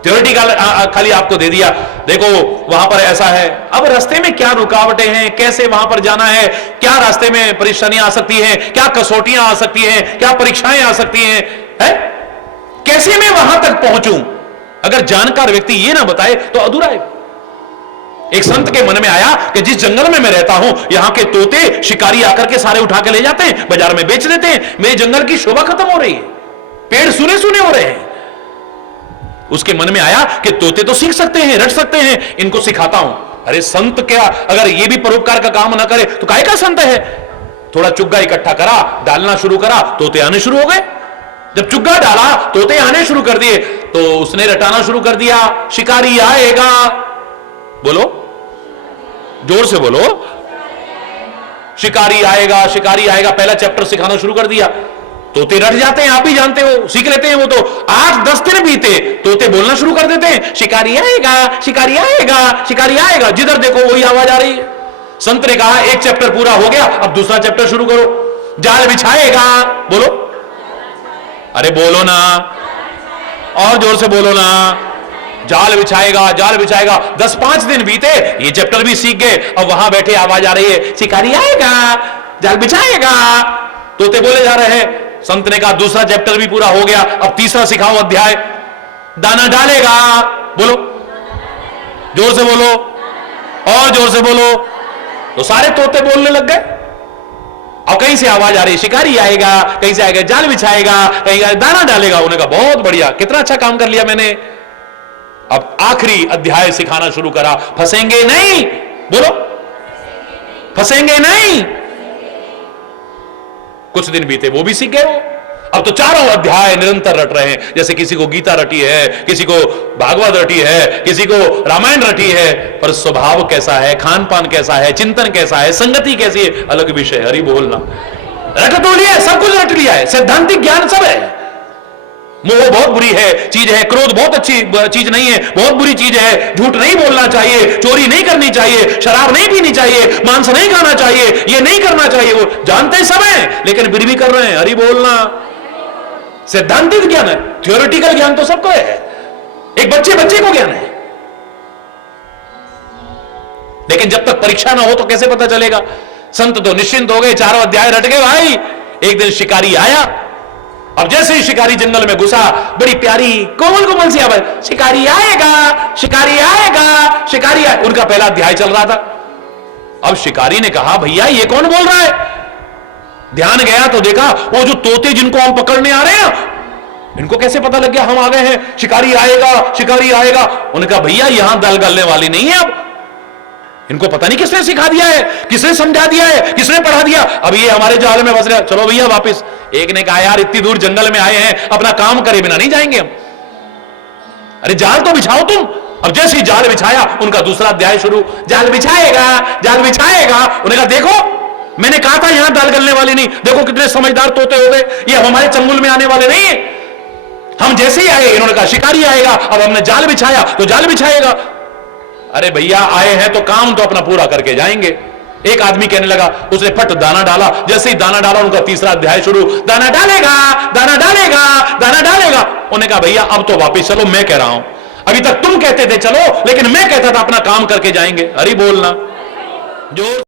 थ्योरेटिकल खाली आपको दे दिया, देखो वहां पर ऐसा है, अब रास्ते में क्या रुकावटें हैं, कैसे वहां पर जाना है, क्या रास्ते में परेशानियां आ सकती हैं, क्या कसौटियां आ सकती हैं, क्या परीक्षाएं आ सकती हैं, है? कैसे मैं वहां तक पहुंचूं? अगर जानकार व्यक्ति ये ना बताए तो अधूरा है। एक संत के मन में आया कि जिस जंगल में मैं रहता हूं, यहां के तोते शिकारी आकर के सारे उठा के ले जाते हैं, बाजार में बेच देते हैं, मेरे जंगल की शोभा खत्म हो रही है, पेड़ सूने सूने हो रहे हैं। उसके मन में आया कि तोते तो सीख सकते हैं, रट सकते हैं, इनको सिखाता हूं। अरे संत क्या, अगर ये भी परोपकार का काम ना करे तो काहे का संत है? थोड़ा चुग्गा इकट्ठा करा, डालना शुरू करा, तोते आने शुरू हो गए। जब चुग्गा डाला, तोते आने शुरू कर दिए, तो उसने रटाना शुरू कर दिया, शिकारी आएगा। बोलो, जोर से बोलो, शिकारी आएगा, शिकारी आएगा। पहला चैप्टर सिखाना शुरू कर दिया, तोते रट जाते हैं, आप भी जानते हो, सीख लेते हैं वो तो। 8-10 दिन बीते, तोते बोलना शुरू कर देते हैं, शिकारी आएगा, शिकारी आएगा, शिकारी आएगा। जिधर देखो वही आवाज आ रही है। संत ने कहा एक चैप्टर पूरा हो गया, अब दूसरा चैप्टर शुरू करो। जाल बिछाएगा, बोलो, अरे बोलो ना, और जोर से बोलो ना। जाल बिछाएगा, जाल बिछाएगा। 10-5 दिन बीते, ये चैप्टर भी सीख गए। अब वहां बैठे आवाज आ रही है, शिकारी आएगा, जाल बिछाएगा, तोते बोले जा रहे हैं। संत ने कहा दूसरा चैप्टर भी पूरा हो गया, अब तीसरा सिखाओ अध्याय। दाना डालेगा, बोलो, जोर से बोलो, और जोर से बोलो। तो सारे तोते बोलने लग गए। अब कहीं से आवाज आ रही, शिकारी आएगा, कहीं से आएगा, जाल बिछाएगा, कहीं दाना डालेगा। उन्होंने कहा बहुत बढ़िया, कितना अच्छा काम कर लिया मैंने। अब आखिरी अध्याय सिखाना शुरू करा, फंसेंगे नहीं, बोलो, फंसेंगे नहीं। कुछ दिन बीते, वो भी सीख गए वो। अब तो चारों अध्याय निरंतर रट रहे हैं। जैसे किसी को गीता रटी है, किसी को भागवत रटी है, किसी को रामायण रटी है, पर स्वभाव कैसा है, खान पान कैसा है, चिंतन कैसा है, संगति कैसी है, अलग विषय। हरि बोलना। रट तो लिया, सब कुछ रट लिया है, सैद्धांतिक ज्ञान सब है। मोह बहुत बुरी है चीज है, क्रोध बहुत अच्छी चीज नहीं है, बहुत बुरी चीज है। झूठ नहीं बोलना चाहिए, चोरी नहीं करनी चाहिए, शराब नहीं पीनी चाहिए, मांस नहीं खाना चाहिए, ये नहीं करना चाहिए। वो जानते सब है, लेकिन फिर भी कर रहे हैं। हरि बोलना। सैद्धांतिक ज्ञान है, थियोरिटिकल ज्ञान तो सबको है, एक बच्चे को ज्ञान है। लेकिन जब तक परीक्षा ना हो तो कैसे पता चलेगा? संत तो निश्चिंत हो गए, चारों अध्याय रट गए भाई। एक दिन शिकारी आया, अब जैसे ही शिकारी जंगल में घुसा, बड़ी प्यारी कोमल कोमल सी आवाज, शिकारी आएगा, शिकारी आएगा, शिकारी आए। उनका पहला अध्याय चल रहा था। अब शिकारी ने कहा, भैया ये कौन बोल रहा है? ध्यान गया तो देखा वो जो तोते जिनको हम पकड़ने आ रहे हैं, इनको कैसे पता लग गया हम आ गए हैं, शिकारी आएगा, शिकारी आएगा। उन्होंने कहा, भैया यहां दल गलने वाली नहीं है, अब इनको पता नहीं किसने सिखा दिया है, किसने समझा दिया है, किसने पढ़ा दिया। अब ये हमारे जाल में फंस रहे, चलो भैया वापस। एक ने कहा, यार इतनी दूर जंगल में आए हैं, अपना काम करे बिना नहीं जाएंगे हम। अरे जाल तो बिछाओ तुम। अब जैसे ही जाल बिछाया, उनका दूसरा अध्याय शुरू, जाल बिछाएगा, जाल बिछाएगा। उन्होंने कहा, देखो मैंने कहा था यहां दाल गलने वाली नहीं, देखो कितने समझदार तोते हो गए, ये हमारे चंगुल में आने वाले नहीं है। हम जैसे ही आए, इन्होंने कहा शिकारी आएगा, अब हमने जाल बिछाया तो जाल बिछाएगा। अरे भैया आए हैं तो काम तो अपना पूरा करके जाएंगे। एक आदमी कहने लगा, उसने फट दाना डाला, जैसे ही दाना डाला, उनका तीसरा अध्याय शुरू, दाना डालेगा, दाना डालेगा, दाना डालेगा। उन्होंने कहा, भैया अब तो वापस चलो, मैं कह रहा हूं, अभी तक तुम कहते थे चलो, लेकिन मैं कहता था अपना काम करके जाएंगे। अरे बोलना जो